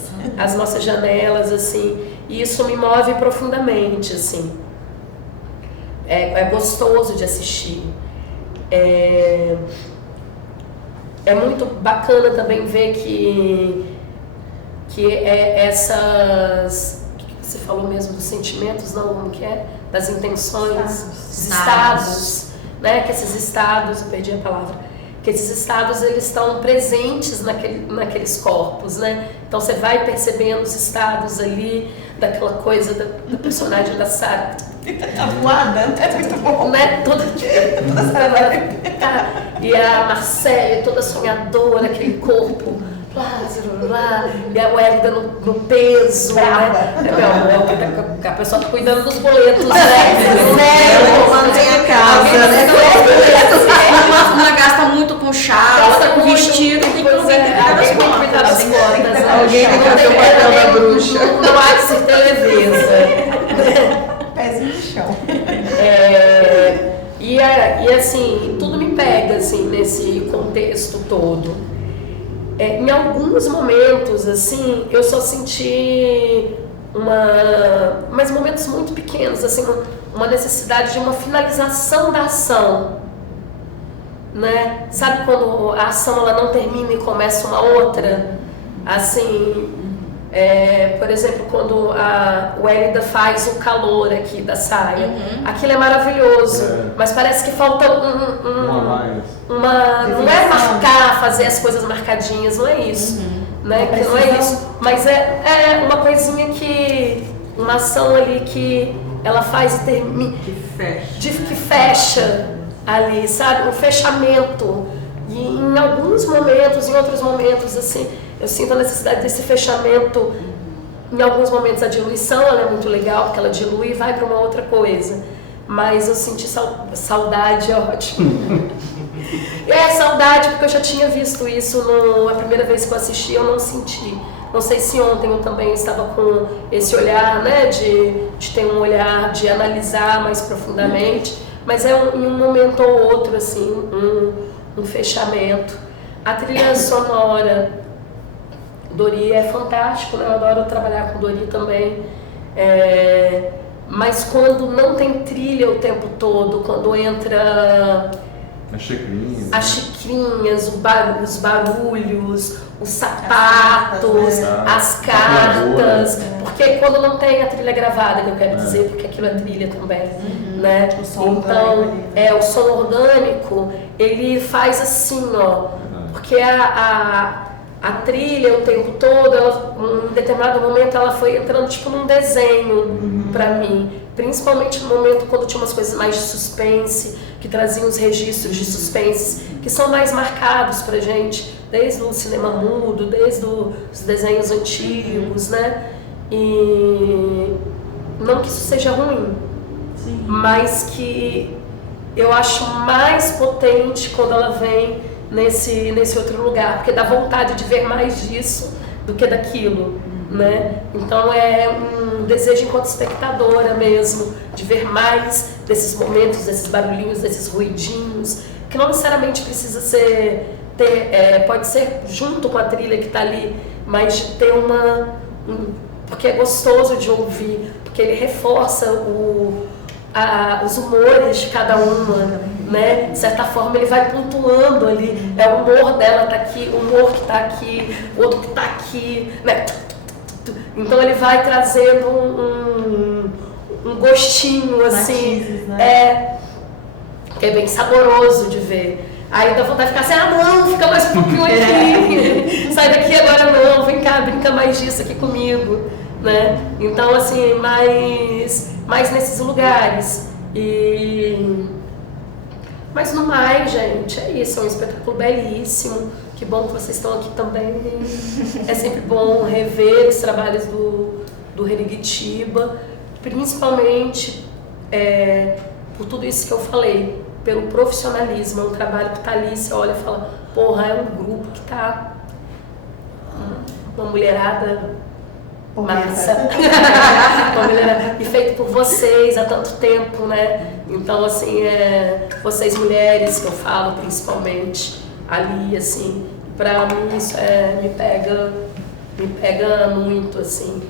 assim, e isso me move profundamente, assim. É gostoso de assistir. É muito bacana também ver que essas... O que você falou mesmo dos sentimentos, não? Como que é? Das intenções, dos estados, né? Que esses estados, eu perdi a palavra, que esses estados eles estão presentes naqueles corpos, né? Então você vai percebendo os estados ali, daquela coisa da personagem da Sarah. A voada, é muito bom. Né? E a Marcelle, toda sonhadora, aquele corpo. E a Wélida no peso, né? A pessoa tá cuidando dos boletos, né? Mantém a casa, né? Uma gasta muito com chá, com vestido, tem que cuidar das contas. Alguém tem que fazer o papel da bruxa. Não há de ser televisa. Pezinho no chão. E assim, tudo me pega assim, nesse contexto todo. Em alguns momentos, assim, eu só senti mas momentos muito pequenos, assim, uma necessidade de uma finalização da ação, né? Sabe quando a ação ela não termina e começa uma outra? Assim, por exemplo, quando a Wélida faz o calor aqui da saia, aquilo é maravilhoso, mas parece que falta não é marcar, fazer as coisas marcadinhas, não é isso, né? Que não é isso, mas é uma coisinha uma ação ali que ela faz e termina, que fecha ali, sabe? Um fechamento. E em alguns momentos, em outros momentos, assim, eu sinto a necessidade desse fechamento. Em alguns momentos a diluição ela é muito legal, porque ela dilui e vai para uma outra coisa. Mas eu senti saudade, é ótimo. Saudade, porque eu já tinha visto isso a primeira vez que eu assisti, eu não senti. Não sei se ontem eu também estava com esse olhar, né, de ter um olhar, de analisar mais profundamente, mas em um momento ou outro, assim, um fechamento. A trilha sonora, Dori é fantástico, né? Eu adoro trabalhar com Dori também. Mas quando não tem trilha o tempo todo, quando entra as xicrinhas, os barulhos, os sapatos, as cartas, porque quando não tem a trilha gravada, que eu quero dizer, porque aquilo é trilha também, né? Então, o som orgânico, ele faz assim, ó, porque a trilha o tempo todo, em determinado momento ela foi entrando tipo num desenho pra mim, principalmente no momento quando tinha umas coisas mais de suspense, que traziam os registros de suspense, que são mais marcados pra gente, desde o cinema mudo, desde os desenhos antigos, né? E não que isso seja ruim, mas que eu acho mais potente quando ela vem nesse outro lugar, porque dá vontade de ver mais disso do que daquilo, né? Então é um desejo enquanto espectadora mesmo, de ver mais desses momentos, desses barulhinhos, desses ruidinhos, que não necessariamente precisa pode ser junto com a trilha que está ali, mas de ter porque é gostoso de ouvir, porque porque ele reforça os humores de cada uma, né? De certa forma ele vai pontuando ali, o humor dela tá aqui, o humor que tá aqui, o outro que tá aqui, né? Então ele vai trazendo um gostinho assim, Matizes, né? que é bem saboroso de ver. Aí dá vontade de ficar assim, não, fica mais um pouquinho aqui, sai daqui agora não, vem cá, brinca mais disso aqui comigo, né? Então assim, mais nesses lugares. Mas no mais, gente, é isso, é um espetáculo belíssimo. Que bom que vocês estão aqui também. É sempre bom rever os trabalhos do Herigitiba, principalmente por tudo isso que eu falei, pelo profissionalismo. É um trabalho que tá ali, você olha e fala, porra, é um grupo que tá uma mulherada massa. Uma mulherada, e feito por vocês há tanto tempo, né? Então, assim, vocês mulheres que eu falo principalmente ali, assim, pra mim isso me pega muito, assim.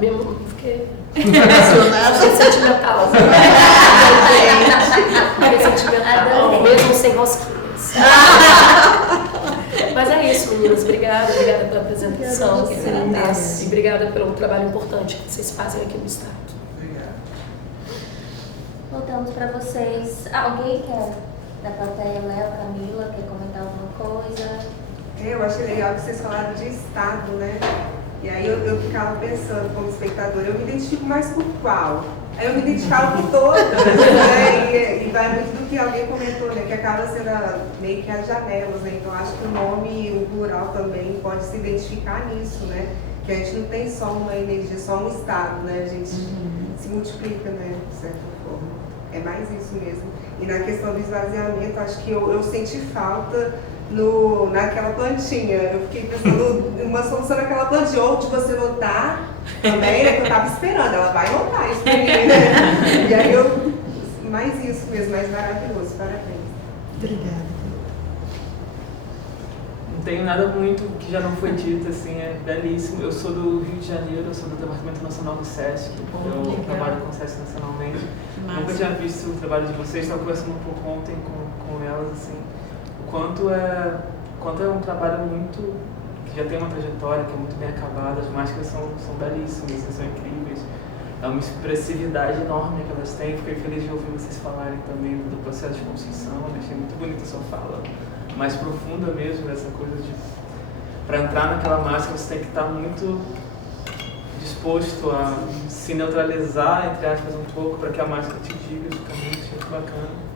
Mesmo fiquei sentimental. Fiquei sentimental, mesmo sem rosquinhas. Mas é isso, meninas. Obrigada pela apresentação. E obrigada pelo trabalho importante que vocês fazem aqui no Estado. Voltamos para vocês. Alguém quer da plateia, Léo, Camila, quer comentar alguma coisa? Eu achei legal que vocês falaram de Estado, né? E aí eu ficava pensando como espectadora, eu me identifico mais com qual? Aí eu me identificava com todas, né? E vai muito do que alguém comentou, né? Que acaba sendo meio que as janelas, né? Então acho que o nome, o plural também pode se identificar nisso, né? Que a gente não tem só uma energia, só um estado, né? A gente se multiplica, né? De certa forma. É mais isso mesmo. E na questão do esvaziamento, acho que eu senti falta naquela plantinha. Eu fiquei pensando uma solução naquela plantinha, ou de você notar também, né, que eu estava esperando, ela vai notar isso pra mim, né? E aí mais isso mesmo, mais maravilhoso, parabéns. Obrigada. Não tenho nada muito que já não foi dito, assim, é belíssimo. Eu sou do Rio de Janeiro, eu sou do Departamento Nacional do SESC, eu trabalho com o SESC nacionalmente. Nunca tinha visto o trabalho de vocês, estava conversando um pouco ontem com elas, assim, o quanto é um trabalho muito, que já tem uma trajetória, que é muito bem acabada, as máscaras são belíssimas, são incríveis, é uma expressividade enorme que elas têm. Fiquei feliz de ouvir vocês falarem também do processo de construção, achei muito bonita a sua fala, mais profunda mesmo, essa coisa de, para entrar naquela máscara você tem que estar muito disposto a se neutralizar, entre aspas, um pouco, para que a máscara te diga os caminhos, muito bacana.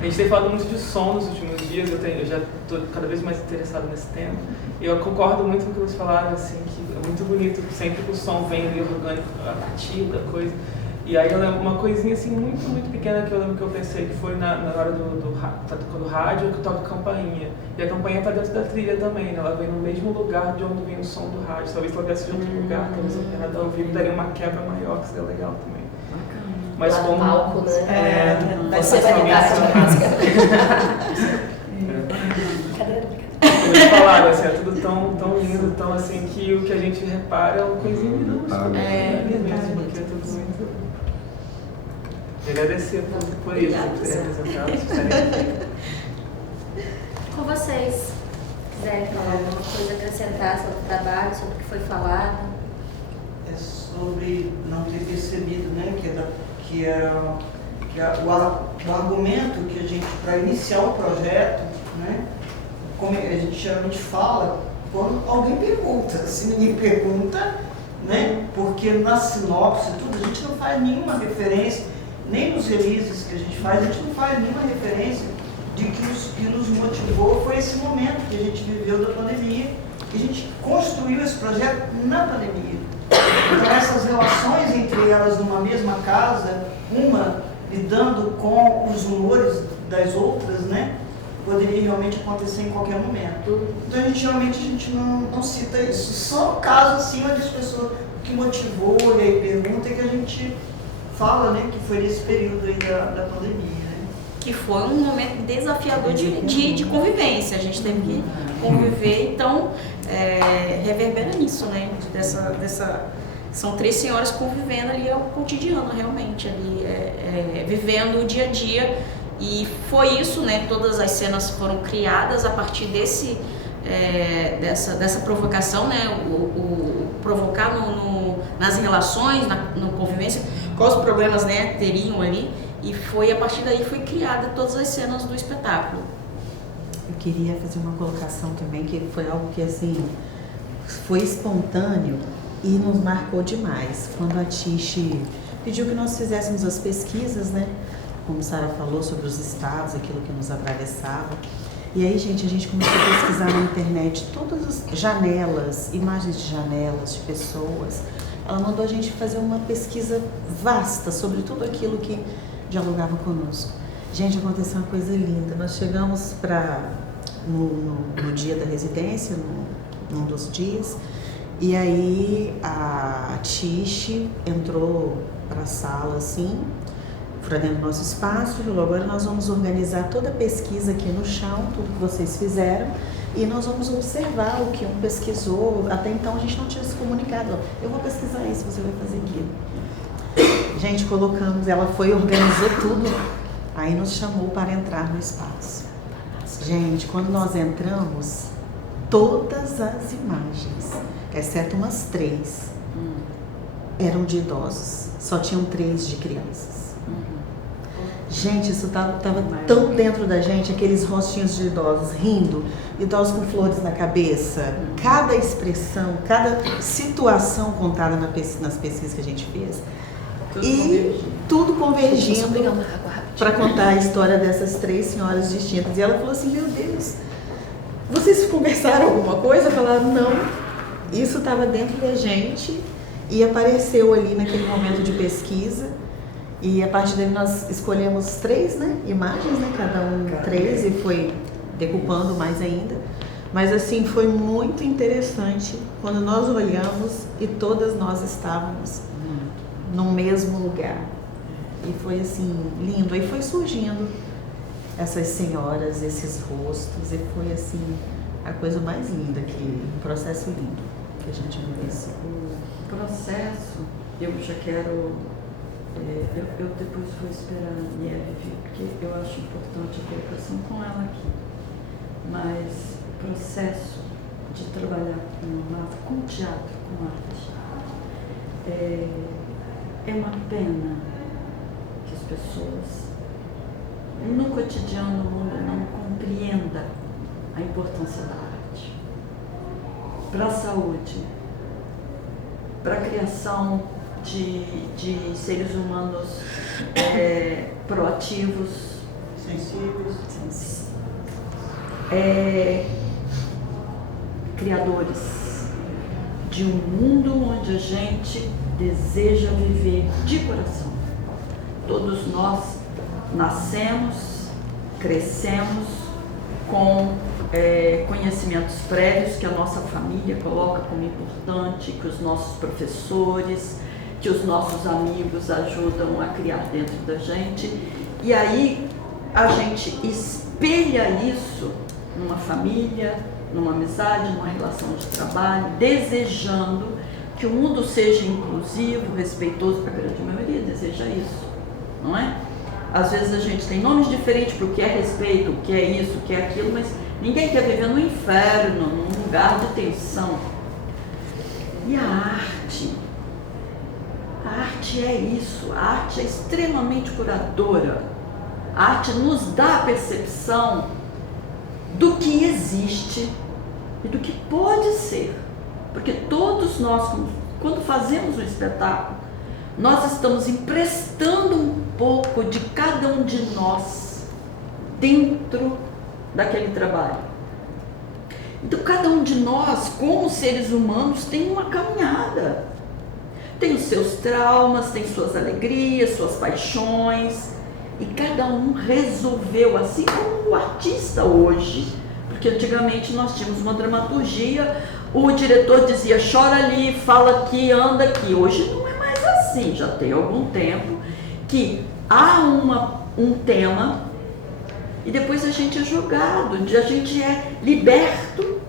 A gente tem falado muito de som nos últimos dias, eu já estou cada vez mais interessado nesse tema. E eu concordo muito com o que vocês falaram, assim, que é muito bonito, sempre que o som vem ali orgânico, a batida, a coisa. E aí eu lembro uma coisinha assim muito, muito pequena que eu lembro que eu pensei, que foi na hora tá tocando rádio, que eu toco campainha. E a campainha tá dentro da trilha também, né? Ela vem no mesmo lugar de onde vem o som do rádio. Talvez ela viesse de outro lugar, talvez a pena ao vivo daria uma quebra maior, que seria legal também. Mas lá como no palco, né? você vai ligar a máscara. Eles falaram assim, é tudo tão lindo, tão assim, que o que a gente repara é uma coisinha minúscula. Mesmo, porque é tudo muito... Agradecer por isso, por terem apresentado, por estarem aqui. Com vocês, se quiserem falar alguma coisa, acrescentar sobre o trabalho, sobre o que foi falado. É sobre não ter percebido, né, o argumento que a gente, para iniciar um projeto, né, como a gente geralmente fala, quando alguém pergunta. Se ninguém pergunta, né, porque na sinopse, tudo, a gente não faz nenhuma referência, nem nos releases que a gente faz, a gente não faz nenhuma referência de que nos motivou foi esse momento que a gente viveu da pandemia. E a gente construiu esse projeto na pandemia. Então essas relações entre elas numa mesma casa, uma lidando com os humores das outras, né, poderia realmente acontecer em qualquer momento. Então a gente não cita isso. Só um caso assim onde as pessoas, o que motivou e aí pergunta é que a gente fala, né, que foi nesse período aí da pandemia, né? Que foi um momento desafiador de convivência, a gente teve que conviver, então reverbera nisso, né, São 3 senhoras convivendo ali ao cotidiano, realmente, ali, vivendo o dia a dia. E foi isso, né? Todas as cenas foram criadas a partir dessa provocação, né? O provocar nas relações, na convivência, quais os problemas, né, teriam ali. E foi a partir daí foi criada todas as cenas do espetáculo. Eu queria fazer uma colocação também, que foi algo que assim foi espontâneo e nos marcou demais. Quando a Tiche pediu que nós fizéssemos as pesquisas, né? Como Sara falou, sobre os estados, aquilo que nos atravessava. E aí, gente, a gente começou a pesquisar na internet todas as janelas, imagens de janelas, de pessoas. Ela mandou a gente fazer uma pesquisa vasta sobre tudo aquilo que dialogava conosco. Gente, aconteceu uma coisa linda. Nós chegamos no dia da residência, num dos dias, e aí a Tiche entrou para a sala, assim, para dentro do nosso espaço, e falou: agora nós vamos organizar toda a pesquisa aqui no chão, tudo que vocês fizeram, e nós vamos observar o que um pesquisou. Até então a gente não tinha se comunicado. Eu vou pesquisar isso, você vai fazer aquilo. Gente, colocamos, ela foi, organizou tudo, aí nos chamou para entrar no espaço. Gente, quando nós entramos, todas as imagens, exceto umas 3, eram de idosos, só tinham 3 de crianças. Gente, isso tava tão dentro da gente, aqueles rostinhos de idosos rindo, idosos com flores na cabeça, cada expressão, cada situação contada nas pesquisas que a gente fez. Tudo convergindo para contar a história dessas 3 senhoras distintas. E ela falou assim: meu Deus, vocês conversaram alguma coisa? Falaram: não, isso estava dentro da gente e apareceu ali naquele momento de pesquisa. E a partir daí nós escolhemos 3, né, imagens, né, cada um 3, e foi decupando mais ainda. Mas assim, foi muito interessante quando nós olhamos e todas nós estávamos no mesmo lugar. E foi assim, lindo. Aí foi surgindo essas senhoras, esses rostos, e foi assim, a coisa mais linda, um processo lindo que a gente vivenciou. O processo, eu já quero... Eu depois vou esperar a Nieve vir, porque eu acho importante a colocação com ela aqui. Mas o processo de trabalhar com teatro, com arte, é uma pena que as pessoas no cotidiano do mundo não compreendam a importância da arte para a saúde, para a criação de seres humanos proativos, sensíveis, criadores de um mundo onde a gente deseja viver de coração. Todos nós nascemos, crescemos com conhecimentos prévios que a nossa família coloca como importante, que os nossos professores, que os nossos amigos ajudam a criar dentro da gente. E aí a gente espelha isso numa família, numa amizade, numa relação de trabalho, desejando que o mundo seja inclusivo, respeitoso. A grande maioria deseja isso, não é? Às vezes a gente tem nomes diferentes para o que é respeito, o que é isso, o que é aquilo, mas ninguém quer viver no inferno, num lugar de tensão. E a arte é isso, a arte é extremamente curadora. A arte nos dá a percepção do que existe e do que pode ser. Porque todos nós, quando fazemos um espetáculo, nós estamos emprestando um pouco de cada um de nós dentro daquele trabalho. Então, cada um de nós, como seres humanos, tem uma caminhada. Tem os seus traumas, tem suas alegrias, suas paixões. E cada um resolveu, assim como o artista hoje, porque antigamente nós tínhamos uma dramaturgia, o diretor dizia: chora ali, fala aqui, anda aqui. Hoje não é mais assim, já tem algum tempo que há um tema e depois a gente é jogado, a gente é liberto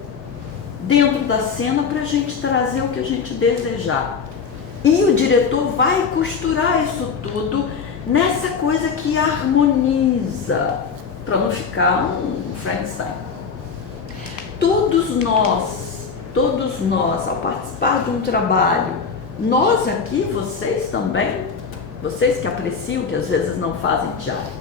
dentro da cena para a gente trazer o que a gente desejar. E o diretor vai costurar isso tudo nessa coisa que harmoniza, para não ficar um Frankenstein. Todos nós, ao participar de um trabalho, nós aqui, vocês também, vocês que apreciam, que às vezes não fazem teatro,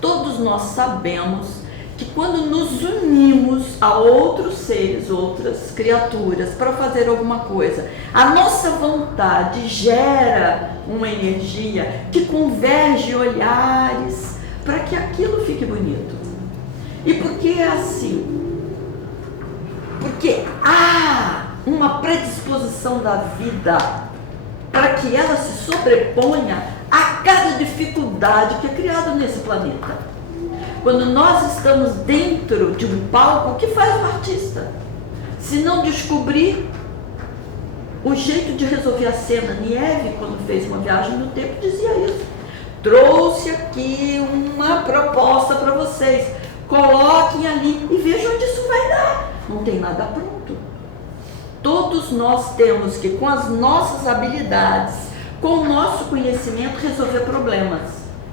todos nós sabemos que quando nos unimos a outros seres, outras criaturas, para fazer alguma coisa, a nossa vontade gera uma energia que converge olhares para que aquilo fique bonito. E por que é assim? Porque há uma predisposição da vida para que ela se sobreponha a cada dificuldade que é criada nesse planeta. Quando nós estamos dentro de um palco, o que faz o artista? Se não descobrir o jeito de resolver a cena. Nieve, quando fez uma viagem no tempo, dizia isso. Trouxe aqui uma proposta para vocês. Coloquem ali e vejam onde isso vai dar. Não tem nada pronto. Todos nós temos que, com as nossas habilidades, com o nosso conhecimento, resolver problemas,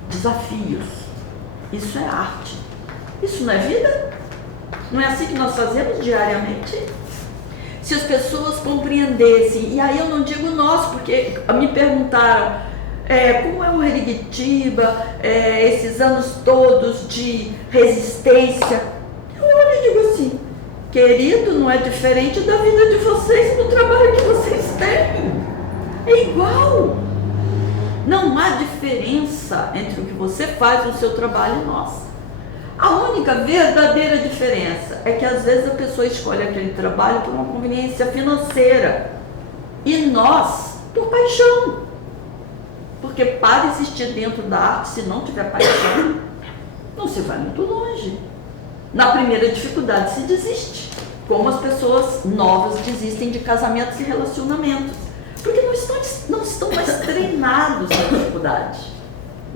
desafios. Isso é arte. Isso não é vida? Não é assim que nós fazemos diariamente? Se as pessoas compreendessem, e aí eu não digo nós, porque me perguntaram como é o Herigitiba, esses anos todos de resistência. Eu olho e digo assim, querido, não é diferente da vida de vocês, do trabalho que vocês têm. É igual. Não há diferença entre o que você faz no seu trabalho e nós. A única verdadeira diferença é que às vezes a pessoa escolhe aquele trabalho por uma conveniência financeira e nós por paixão. Porque para existir dentro da arte, se não tiver paixão, não se vai muito longe. Na primeira dificuldade se desiste, como as pessoas novas desistem de casamentos e relacionamentos, porque não estão mais treinados na dificuldade.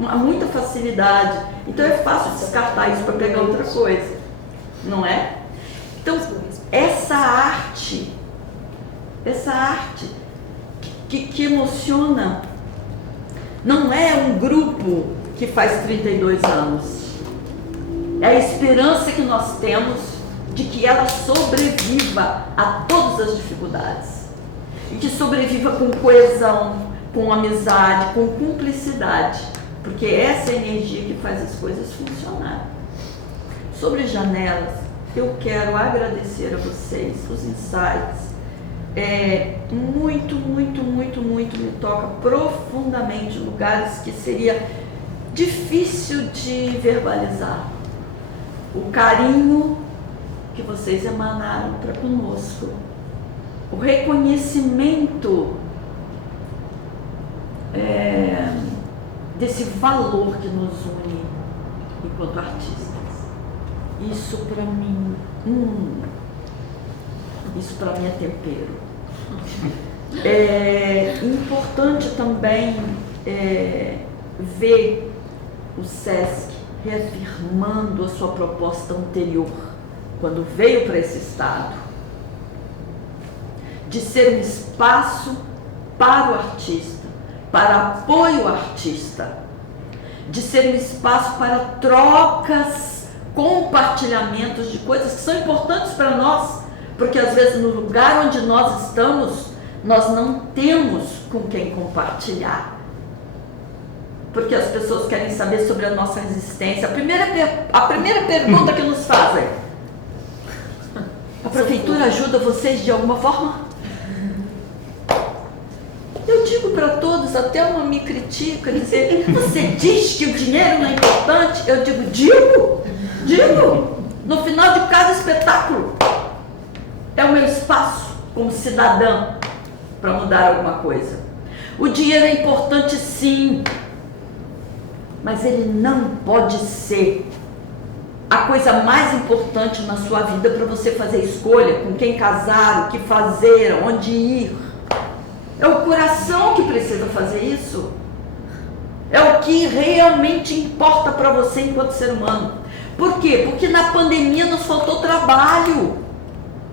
Há muita facilidade, então é fácil descartar isso para pegar outra coisa, não é? Então, essa arte que emociona, não é um grupo que faz 32 anos, é a esperança que nós temos de que ela sobreviva a todas as dificuldades e que sobreviva com coesão, com amizade, com cumplicidade, porque essa é a energia que faz as coisas funcionarem. Sobre janelas, eu quero agradecer a vocês os insights. Muito me toca profundamente lugares que seria difícil de verbalizar. O carinho que vocês emanaram para conosco, o reconhecimento desse valor que nos une enquanto artistas. Isso para mim, isso para mim é tempero. É importante também ver o SESC reafirmando a sua proposta anterior, quando veio para esse estado, de ser um espaço para o artista, para apoio ao artista, de ser um espaço para trocas, compartilhamentos de coisas que são importantes para nós, porque às vezes no lugar onde nós estamos, nós não temos com quem compartilhar. Porque as pessoas querem saber sobre a nossa resistência. A primeira pergunta que nos fazem: a prefeitura ajuda vocês de alguma forma? Eu digo para todos, até uma me critica, dizer, você diz que o dinheiro não é importante? Eu digo, no final de cada espetáculo, é o meu espaço como cidadã para mudar alguma coisa. O dinheiro é importante sim, mas ele não pode ser a coisa mais importante na sua vida para você fazer escolha, com quem casar, o que fazer, onde ir. É o coração que precisa fazer isso. É o que realmente importa para você enquanto ser humano. Por quê? Porque na pandemia nos faltou trabalho,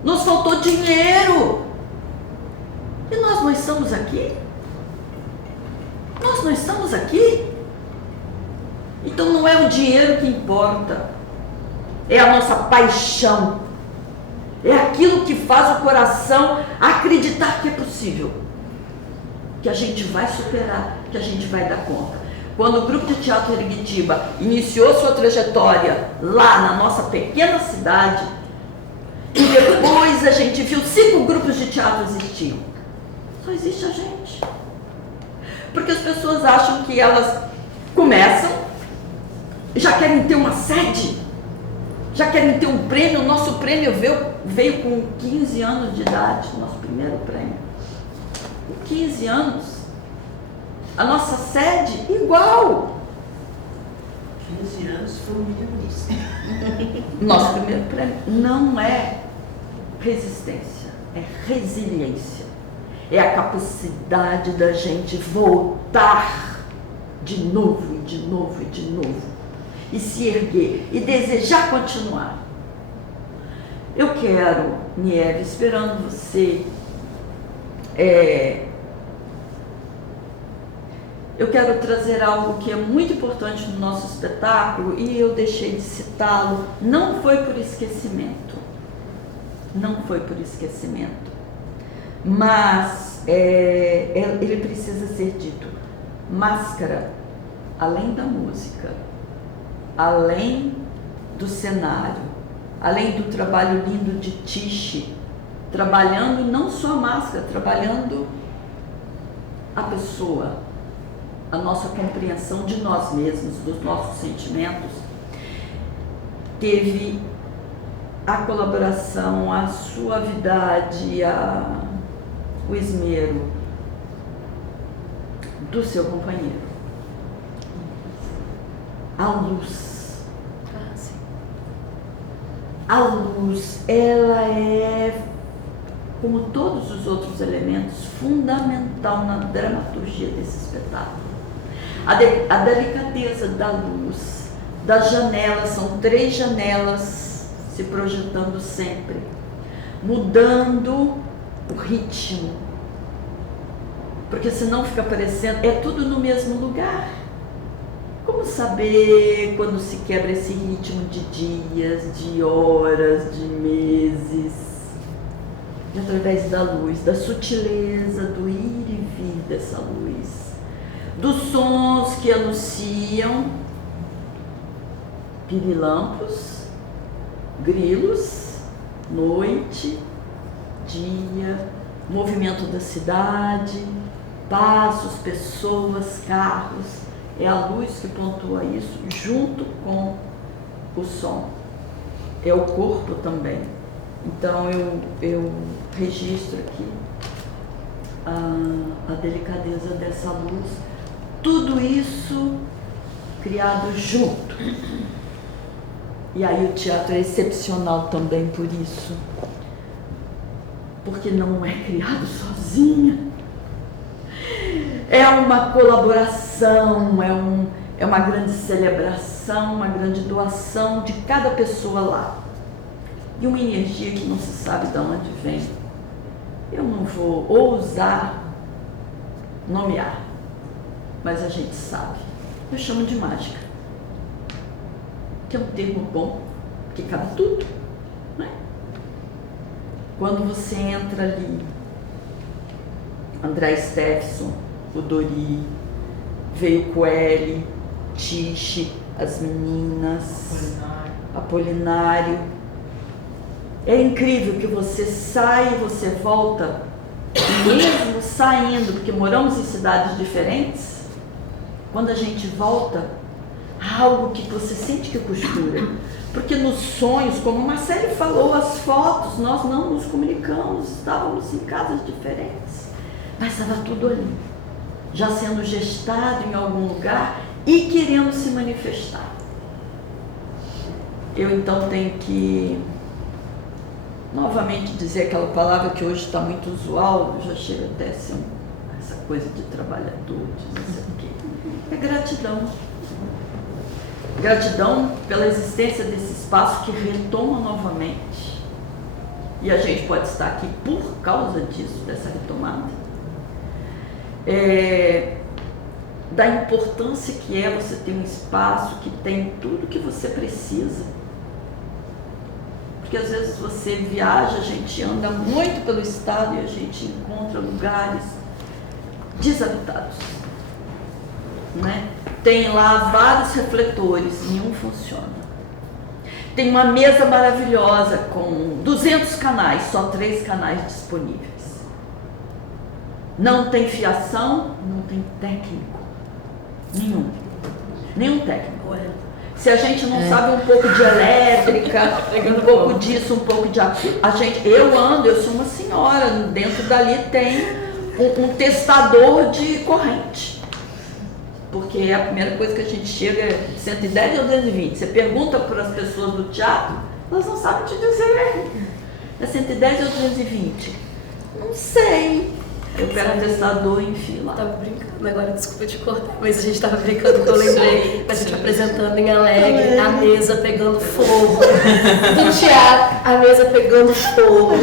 nos faltou dinheiro. E nós não estamos aqui não estamos aqui. Então não é o dinheiro que importa, é a nossa paixão, é aquilo que faz o coração acreditar que é possível, que a gente vai superar, que a gente vai dar conta. Quando o grupo de teatro Erguitiba iniciou sua trajetória lá na nossa pequena cidade, e depois a gente viu 5 grupos de teatro existiam, só existe a gente. Porque as pessoas acham que elas começam, já querem ter uma sede, já querem ter um prêmio. O nosso prêmio veio com 15 anos de idade, nosso primeiro prêmio. Com 15 anos. A nossa sede, igual. 15 anos foi um menino nisso. Nosso primeiro prêmio não é resistência, é resiliência. É a capacidade da gente voltar de novo, e de novo, e de novo. E se erguer, e desejar continuar. Eu quero, Nieve, esperando você, eu quero trazer algo que é muito importante no nosso espetáculo, e eu deixei de citá-lo. Não foi por esquecimento, não foi por esquecimento, mas ele precisa ser dito. Máscara, além da música, além do cenário, além do trabalho lindo de Tiche, trabalhando não só a máscara, trabalhando a pessoa, a nossa compreensão de nós mesmos, dos nossos sentimentos, teve a colaboração, a suavidade, o esmero do seu companheiro. A luz. A luz, ela é, como todos os outros elementos, fundamental na dramaturgia desse espetáculo. A delicadeza da luz, das janelas, são 3 janelas se projetando sempre, mudando o ritmo, porque senão fica parecendo, é tudo no mesmo lugar. Como saber quando se quebra esse ritmo de dias, de horas, de meses? E através da luz, da sutileza, do ir e vir dessa luz, dos sons que anunciam pirilampos, grilos, noite, dia, movimento da cidade, passos, pessoas, carros. É a luz que pontua isso, junto com o som. É o corpo também. Então eu registro aqui a delicadeza dessa luz. Tudo isso criado junto. E aí o teatro é excepcional também por isso. Porque não é criado sozinha. É uma colaboração, é uma grande celebração, uma grande doação de cada pessoa lá. E uma energia que não se sabe de onde vem. Eu não vou ousar nomear, mas a gente sabe. Eu chamo de mágica, que é um termo bom, que cabe tudo, né? Quando você entra ali, André Steffson, o Dori, veio Coeli, Tiche, as meninas, Apolinário. É incrível que você sai e você volta, e mesmo saindo, porque moramos em cidades diferentes, quando a gente volta, há algo que você sente que costura. Porque nos sonhos, como a Marcele falou, as fotos, nós não nos comunicamos, estávamos em casas diferentes, mas estava tudo ali, já sendo gestado em algum lugar e querendo se manifestar. Eu então tenho que novamente dizer aquela palavra que hoje está muito usual, já chega até a ser essa coisa de trabalhador, de não sei o quê. É gratidão. Gratidão pela existência desse espaço que retoma novamente. E a gente pode estar aqui por causa disso, dessa retomada. da importância que é você ter um espaço que tem tudo que você precisa. Porque às vezes você viaja, a gente anda muito pelo estado e a gente encontra lugares desabitados, né? Tem lá vários refletores, nenhum funciona. Tem uma mesa maravilhosa com 200 canais, só 3 canais disponíveis. Não tem fiação, não tem técnico. Nenhum técnico. Se a gente não sabe um pouco de elétrica, um pouco disso, um pouco de aquilo, eu sou uma senhora, dentro dali tem um testador de corrente. Porque a primeira coisa que a gente chega é 110 ou 220. Você pergunta para as pessoas do teatro, elas não sabem te dizer. É 110 ou 220? Não sei. Eu pego um testador e enfio lá. Tava brincando agora, desculpa te cortar, mas a gente tava brincando que eu lembrei da gente apresentando em Alegre, a mesa pegando fogo, do teatro, a mesa pegando fogo,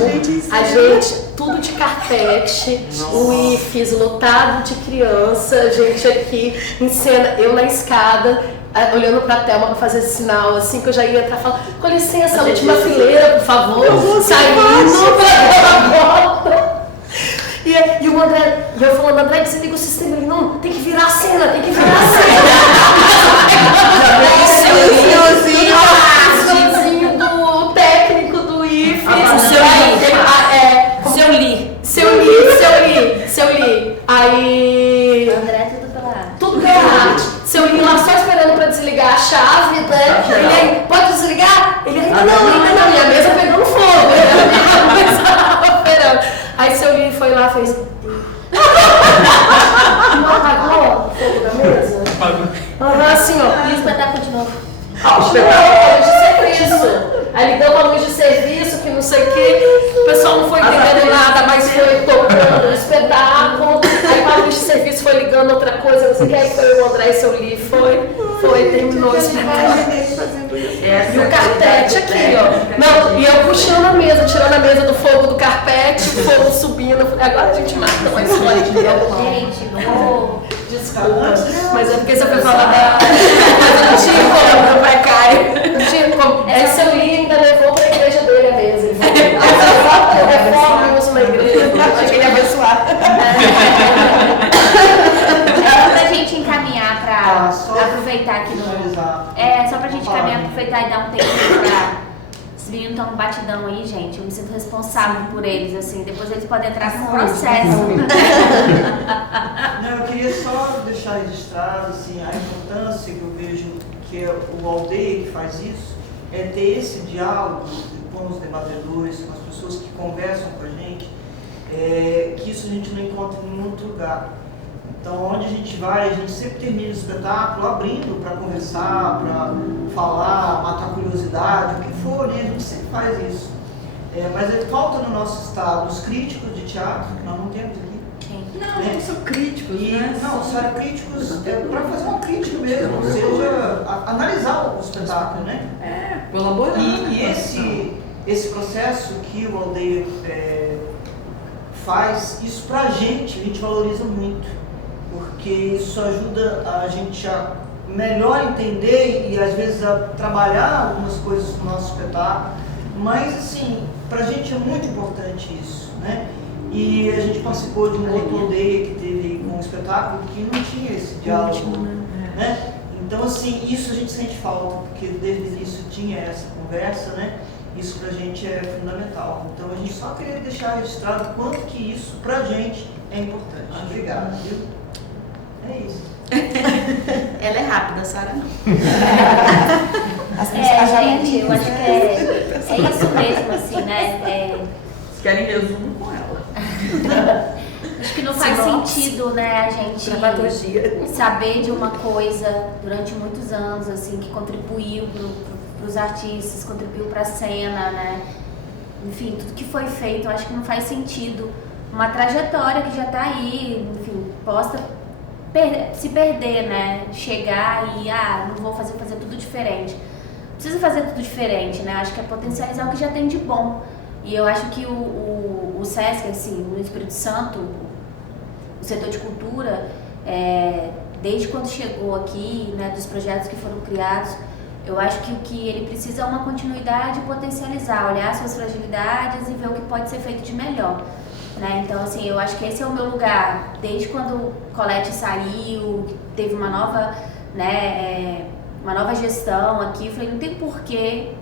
a gente, tudo de carpete, o IFES lotado de criança, a gente aqui em cena, eu na escada, olhando pra Thelma pra fazer esse sinal, assim, que eu já ia entrar falando, com licença, última fileira, por favor, saindo pela porta. E o André, e eu falando, André, desliga o sistema. Ele, não, tem que virar a cena, tem que virar a cena. Senhorzinho do técnico do IFES. Seu Li. Aí... André, tudo pela arte. Tudo pela arte. Seu Li lá só esperando pra desligar a chave, né? Ele aí, pode desligar? Ele ainda não. E a mesa pegando fogo. Aí seu Li foi lá e fez... Não apagou o fogo da mesa? Apagou. Assim, ó. E o espetáculo de novo. O espetáculo de serviço. Aí ligou uma luz de serviço, que não sei o que. O pessoal não foi entendendo nada, mas foi tocando o espetáculo. Aí a luz de serviço foi ligando outra coisa, não sei o que. Aí foi o André e seu Li, terminou o espetáculo. E o carpete aqui, ó. Não, e eu puxando a mesa, tirando a mesa do fogo do carpete, o fogo subindo. Agora a gente mata uma história de Gente, desculpa. Mas é porque você foi falar da. Não tinha como, meu pai Caio. Não tinha como. Aí seu Li ainda levou pra igreja dele a mesa. Reforma uma igreja. Achei que ele ia abençoar. Só pra gente encaminhar pra aproveitar aqui no. Só pra gente encaminhar, aproveitar e dar um tempo pra. Os meninos estão no batidão aí, gente. Eu me sinto responsável por eles, assim. Depois eles podem entrar com um processo. Não, eu queria só deixar registrado assim, a importância que eu vejo que o Aldeia que faz isso é ter esse diálogo com os debatedores, com as pessoas que conversam com a gente, que isso a gente não encontra em nenhum outro lugar. Então, onde a gente vai, a gente sempre termina o espetáculo abrindo para conversar, para falar, matar curiosidade, o que for, né? A gente sempre faz isso. Mas falta no nosso estado os críticos de teatro, que nós não temos aqui. Não são críticos, né? Não, são críticos para fazer uma crítica mesmo, ou seja, analisar o espetáculo, né? Colaborar. E esse processo que o Aldeia faz, isso pra gente, a gente valoriza muito. Porque isso ajuda a gente a melhor entender e às vezes a trabalhar algumas coisas no nosso espetáculo, mas assim, pra gente é muito importante isso, né? E a gente participou de uma outra aldeia que teve um espetáculo que não tinha esse diálogo, né? Então assim, isso a gente sente falta, porque desde o início tinha essa conversa, né? Isso pra gente é fundamental. Então a gente só queria deixar registrado quanto que isso pra gente é importante. Obrigado, viu? É isso. Ela é rápida, a Sara não. Gente, eu acho que é isso mesmo, assim, né? Vocês querem resumo com ela? Acho que não faz sentido, né, a gente saber de uma coisa durante muitos anos, assim, que contribuiu para os artistas, contribuiu para a cena, né? Enfim, tudo que foi feito, eu acho que não faz sentido. Uma trajetória que já está aí, enfim, posta se perder, né? Chegar e, não vou fazer tudo diferente. Precisa fazer tudo diferente, né? Acho que é potencializar o que já tem de bom. E eu acho que o SESC, assim, no Espírito Santo, o setor de cultura, desde quando chegou aqui, né, dos projetos que foram criados, eu acho que o que ele precisa é uma continuidade e potencializar, olhar suas fragilidades e ver o que pode ser feito de melhor. Né? Então, assim, eu acho que esse é o meu lugar. Desde quando Colette saiu, teve uma nova, né, uma nova gestão aqui, eu falei, não tem porquê,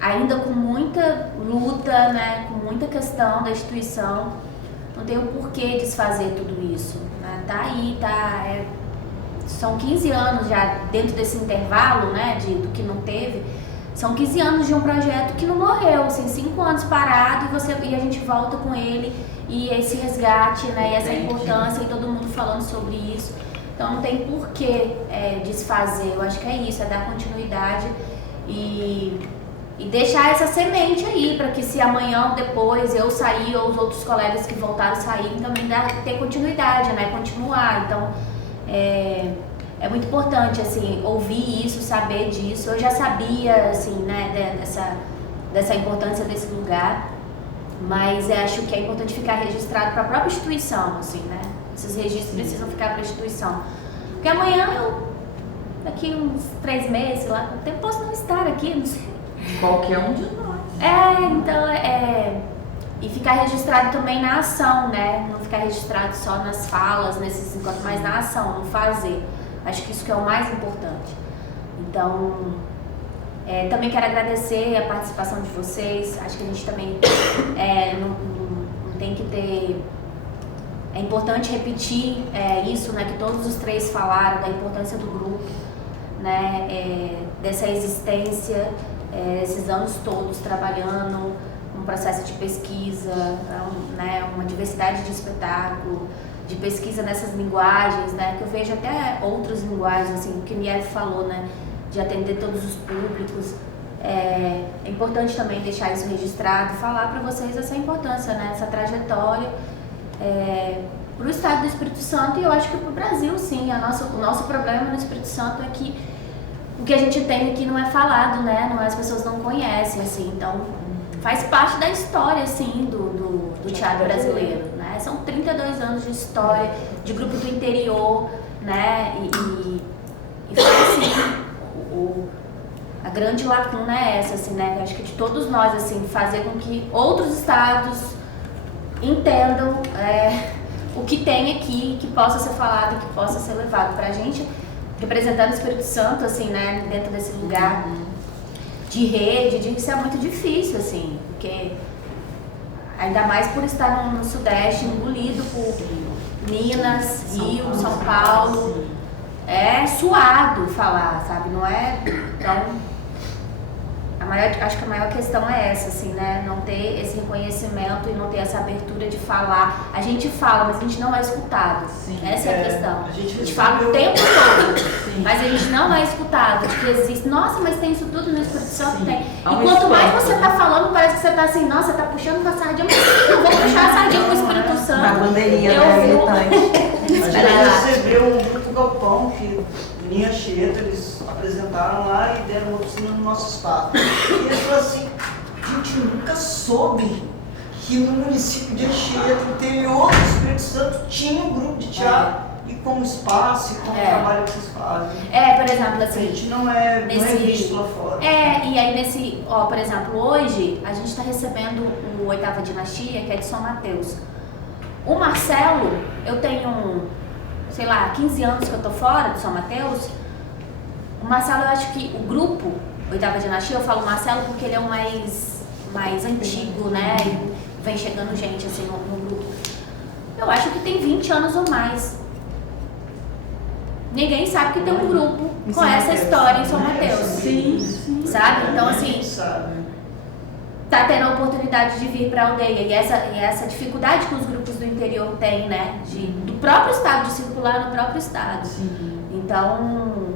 ainda com muita luta, né, com muita questão da instituição, não tem o porquê desfazer tudo isso. Né? Tá aí, são 15 anos já dentro desse intervalo, né, do que não teve. São 15 anos de um projeto que não morreu, assim, 5 anos parado e a gente volta com ele e esse resgate, né, e essa importância e todo mundo falando sobre isso. Então não tem porquê desfazer, eu acho que é isso, é dar continuidade e deixar essa semente aí, para que se amanhã ou depois eu sair ou os outros colegas que voltaram saírem também ter continuidade, né, continuar. Então é muito importante, assim, ouvir isso, saber disso. Eu já sabia, assim, né, dessa importância desse lugar, mas acho que é importante ficar registrado para a própria instituição, assim, né? Esses registros precisam ficar para a instituição. Porque amanhã daqui uns 3 meses, lá, eu posso não estar aqui, não sei. Qualquer um de nós. Então, e ficar registrado também na ação, né? Não ficar registrado só nas falas, nesses encontros, mas na ação, no fazer. Acho que isso que é o mais importante. Então, também quero agradecer a participação de vocês. Acho que a gente também não tem que ter... É importante repetir isso, né? Que todos os 3 falaram, da importância do grupo, né? Dessa existência, esses anos todos trabalhando um processo de pesquisa, né? Uma diversidade de espetáculo, de pesquisa nessas linguagens, né, que eu vejo até outras linguagens, assim, o que Miele falou, né, de atender todos os públicos. É importante também deixar isso registrado, falar para vocês essa importância, né, essa trajetória para o estado do Espírito Santo e eu acho que para o Brasil, sim. O nosso problema no Espírito Santo é que o que a gente tem aqui não é falado, né, as pessoas não conhecem, assim, então faz parte da história, assim, do teatro brasileiro, né? São 32 anos de história, de grupo do interior, né? E foi assim, a grande lacuna é essa, assim, né? Acho que de todos nós, assim, fazer com que outros estados entendam o que tem aqui, que possa ser falado, que possa ser levado pra gente, representando o Espírito Santo, assim, né? Dentro desse lugar de rede, de que isso é muito difícil, assim, porque ainda mais por estar no Sudeste, engolido por Minas, Rio, São Paulo, é suado falar, sabe, não é? Então, acho que a maior questão é essa, assim, né, não ter esse reconhecimento e não ter essa abertura de falar. A gente fala, mas a gente não é escutado. Sim, essa é a questão. A gente fala o tempo todo, mas a gente não é escutado. Porque existe, nossa, mas tem isso tudo no Espírito Santo? Tem. E quanto mais você tá falando, parece que você tá assim, nossa, tá puxando pra sardinha, mas eu vou puxar a sardinha pro Espírito Santo. Na bandeirinha, eu né, A gente recebeu um grupo Galpão que em Anchieta, eles apresentaram lá e deram uma oficina no nosso espaço. E eles falaram assim, gente, eu nunca soube que no município de Anchieta, interior do Espírito Santo, tinha um grupo de teatro e como espaço, e como trabalho que vocês fazem. Por exemplo, assim... A gente não é visto lá fora. E aí por exemplo, hoje a gente está recebendo o 8ª Dinastia, que é de São Mateus. O Marcelo, eu tenho... sei lá, 15 anos que eu tô fora de São Mateus. O Marcelo, eu acho que o grupo 8ª Dinastia, eu falo Marcelo porque ele é o mais antigo, né? E vem chegando gente assim no grupo. Eu acho que tem 20 anos ou mais. Ninguém sabe que tem um grupo com essa história em São Mateus. Sim. Sabe? Então, assim, tá tendo a oportunidade de vir para a aldeia e essa dificuldade que os grupos do interior têm, né, do próprio estado, de circular no próprio estado. Sim. Então,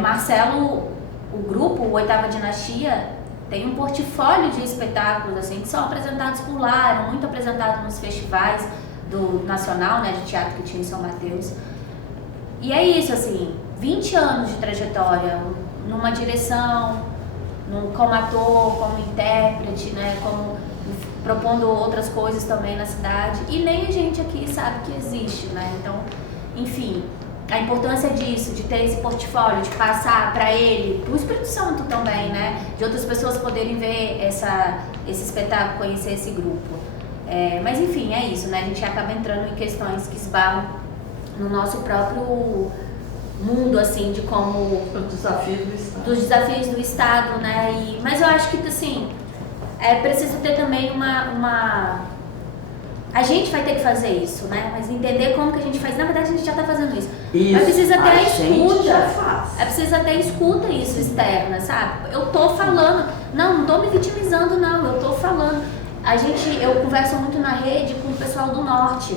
Marcelo, o grupo, o 8ª Dinastia, tem um portfólio de espetáculos assim que são apresentados por lá, eram muito apresentados nos festivais do nacional, né, de teatro que tinha em São Mateus. E é isso, assim, 20 anos de trajetória numa direção, como ator, como intérprete, né, como propondo outras coisas também na cidade, e nem a gente aqui sabe que existe, né, então, enfim, a importância disso, de ter esse portfólio, de passar para ele, para o Espírito Santo também, né? De outras pessoas poderem ver esse espetáculo, conhecer esse grupo. Mas enfim, é isso, né? A gente acaba entrando em questões que esbarram no nosso próprio mundo, assim, de como... Os desafios do Estado. Dos desafios do Estado, né? Mas eu acho que, assim, é preciso ter também a gente vai ter que fazer isso, né? Mas entender como que a gente faz. Na verdade, a gente já está fazendo isso. Mas precisa ter a escuta. Já faz. Precisa ter escuta isso externa, sabe? Eu tô falando. Não tô me vitimizando, não. Eu tô falando. Eu converso muito na rede com o pessoal do Norte.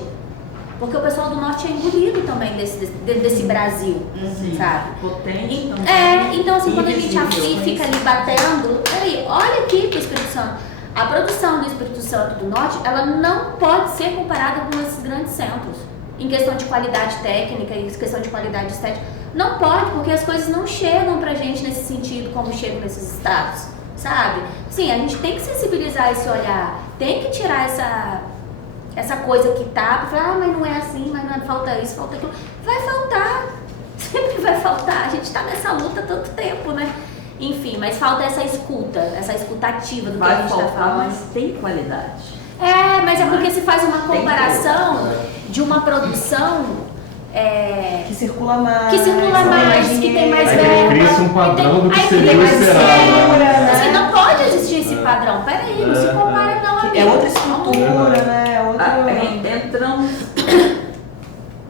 Porque o pessoal do Norte é engolido também desse Brasil, sabe? Potente. Então assim, quando a gente aqui fica ali batendo, peraí, olha aqui pro Espírito Santo. A produção do Espírito Santo do Norte, ela não pode ser comparada com esses grandes centros. Em questão de qualidade técnica, em questão de qualidade estética. Não pode, porque as coisas não chegam pra gente nesse sentido como chegam nesses estados, sabe? Sim, a gente tem que sensibilizar esse olhar, tem que tirar essa coisa que tá, falar, mas não é assim, mas não falta isso, falta aquilo. Vai faltar, sempre vai faltar. A gente tá nessa luta há tanto tempo, né? Enfim, mas falta essa escuta ativa do que a gente tá falando. Mas tem qualidade. Mas é porque se faz uma comparação de uma produção que circula mais, que tem mais verba. Cria-se um padrão do que Aí seria tem o mais esperado. né? Assim, não pode existir esse padrão. Peraí, não se compara não, amigo. É outra estrutura, né? Entramos...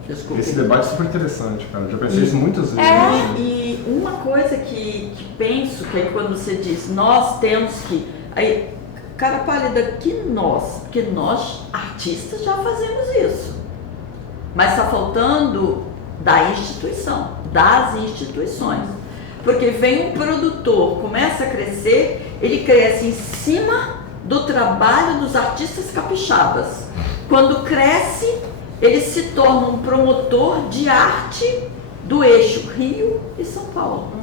Desculpa. Esse debate é super interessante, cara. Eu já pensei isso muitas vezes. E uma coisa que penso, que é quando você diz, nós temos que... Aí, cara pálida, porque nós, artistas, já fazemos isso. Mas está faltando da instituição, das instituições. Porque vem um produtor, começa a crescer, ele cresce em cima do trabalho dos artistas capixabas. Quando cresce, ele se torna um promotor de arte do eixo Rio e São Paulo.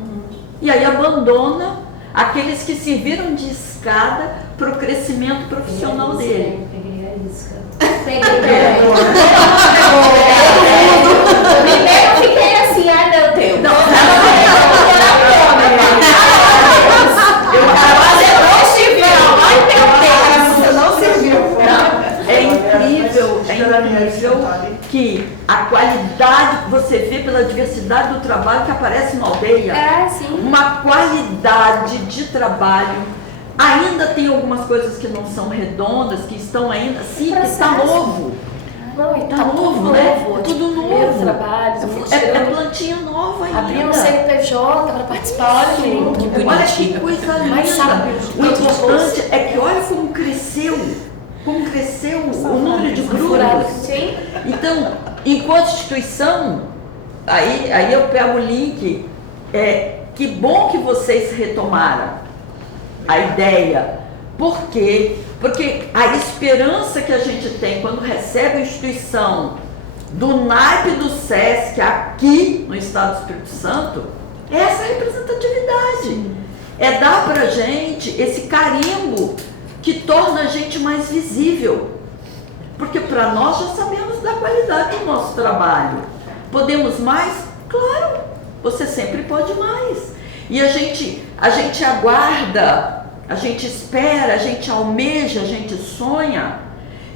E aí abandona aqueles que serviram de escada para o crescimento profissional dele. Peguei a isca. Primeiro eu fiquei assim, ai meu Deus. É incrível que a qualidade, você vê pela diversidade do trabalho que aparece na aldeia, uma qualidade de trabalho. Ainda tem algumas coisas que não são redondas, que estão ainda, sim, está novo. Não, Tá novo, né? Tudo novo. Trabalhos, É plantinha nova ainda. Abrir um CNPJ para participar, olha que lindo, que bonitinho. Olha que coisa linda. O importante é que olha como cresceu o número de grupos. Então, enquanto instituição, aí eu pego o link, que bom que vocês retomaram a ideia. Por quê? Porque a esperança que a gente tem quando recebe a instituição do naipe do SESC aqui no Estado do Espírito Santo é essa representatividade. É dar pra gente esse carimbo que torna a gente mais visível. Porque para nós já sabemos da qualidade do nosso trabalho. Podemos mais? Claro, você sempre pode mais. E a gente aguarda, a gente espera, a gente almeja, a gente sonha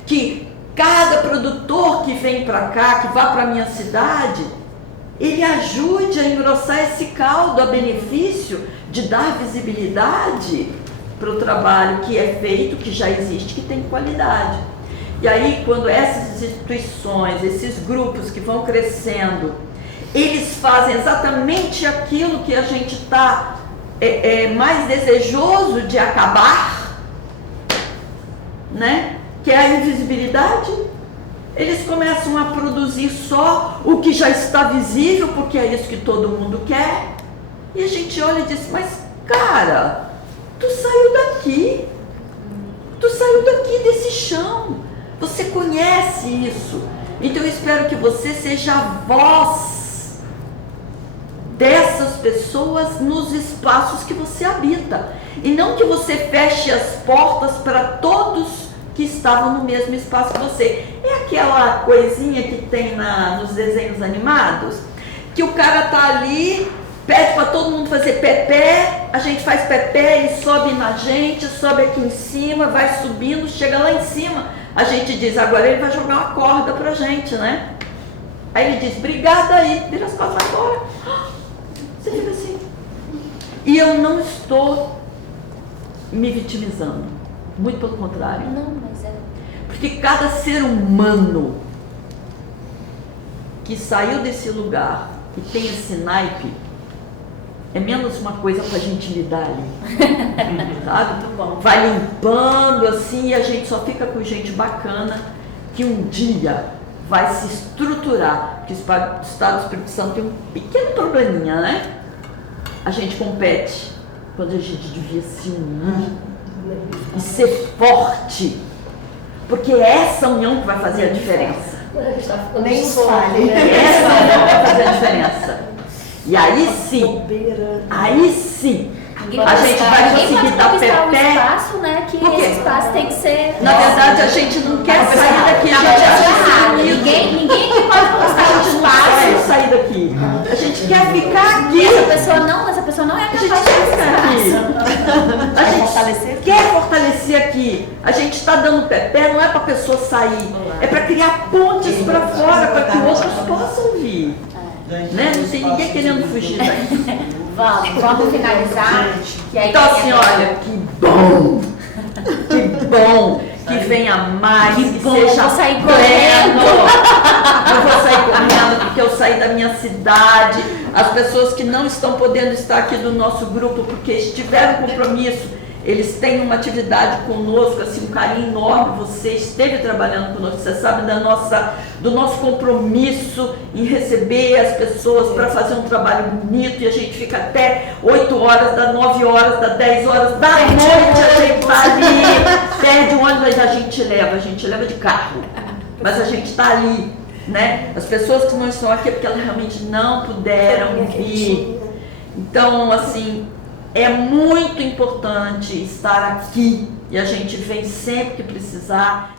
que cada produtor que vem para cá, que vá para a minha cidade, ele ajude a engrossar esse caldo a benefício de dar visibilidade para o trabalho que é feito, que já existe, que tem qualidade. E aí, quando essas instituições, esses grupos que vão crescendo, eles fazem exatamente aquilo que a gente está mais desejoso de acabar, né? Que é a invisibilidade. Eles começam a produzir só o que já está visível, porque é isso que todo mundo quer. E a gente olha e diz, mas cara, tu saiu daqui desse chão, você conhece isso. Então eu espero que você seja a voz dessas pessoas nos espaços que você habita, e não que você feche as portas para todos que estavam no mesmo espaço que você. É aquela coisinha que tem nos desenhos animados, que o cara tá ali, pede para todo mundo fazer pé-pé, a gente faz pé-pé, ele sobe na gente, sobe aqui em cima, vai subindo, chega lá em cima, a gente diz, agora ele vai jogar uma corda pra gente, né? Aí ele diz, obrigada aí, vira as costas agora. Você fica assim. E eu não estou me vitimizando, muito pelo contrário. Não, mas é... Porque cada ser humano que saiu desse lugar e tem esse naipe, é menos uma coisa pra gente lidar ali, sabe? Vai limpando assim e a gente só fica com gente bacana que um dia vai se estruturar. Porque o Estado do Espírito Santo tem um pequeno probleminha, né? A gente compete quando a gente devia se unir e ser forte, porque é essa união que vai fazer a diferença. Nem fale. Essa união vai fazer a diferença. E aí sim, a gente vai conseguir dar o pé. espaço, né? Que esse espaço tem que ser... Na verdade, a gente não quer sair daqui. A gente acha ninguém que pode conquistar o espaço. Não sair daqui. A gente quer ficar aqui. Essa pessoa não é capaz de ficar aqui. A gente quer fortalecer aqui. A gente está dando pé, não é para a pessoa sair. É para criar pontes para fora, para que outros possam vir. Né? Não tem ninguém querendo fugir daí. Vamos finalizar. Então assim, olha, que bom que venha mais, que seja eu vou sair pleno. Eu vou sair correndo porque eu saí da minha cidade. As pessoas que não estão podendo estar aqui do nosso grupo porque estiveram compromisso, eles têm uma atividade conosco, assim, um carinho enorme. Você esteve trabalhando conosco, você sabe do nosso compromisso em receber as pessoas para fazer um trabalho bonito, e a gente fica até 8 horas, das 9 horas, das 10 horas da noite, a gente está ali, perde um ônibus, a gente leva de carro, mas a gente está ali, né? As pessoas que não estão aqui é porque elas realmente não puderam vir. Então, assim, é muito importante estar aqui e a gente vem sempre que precisar.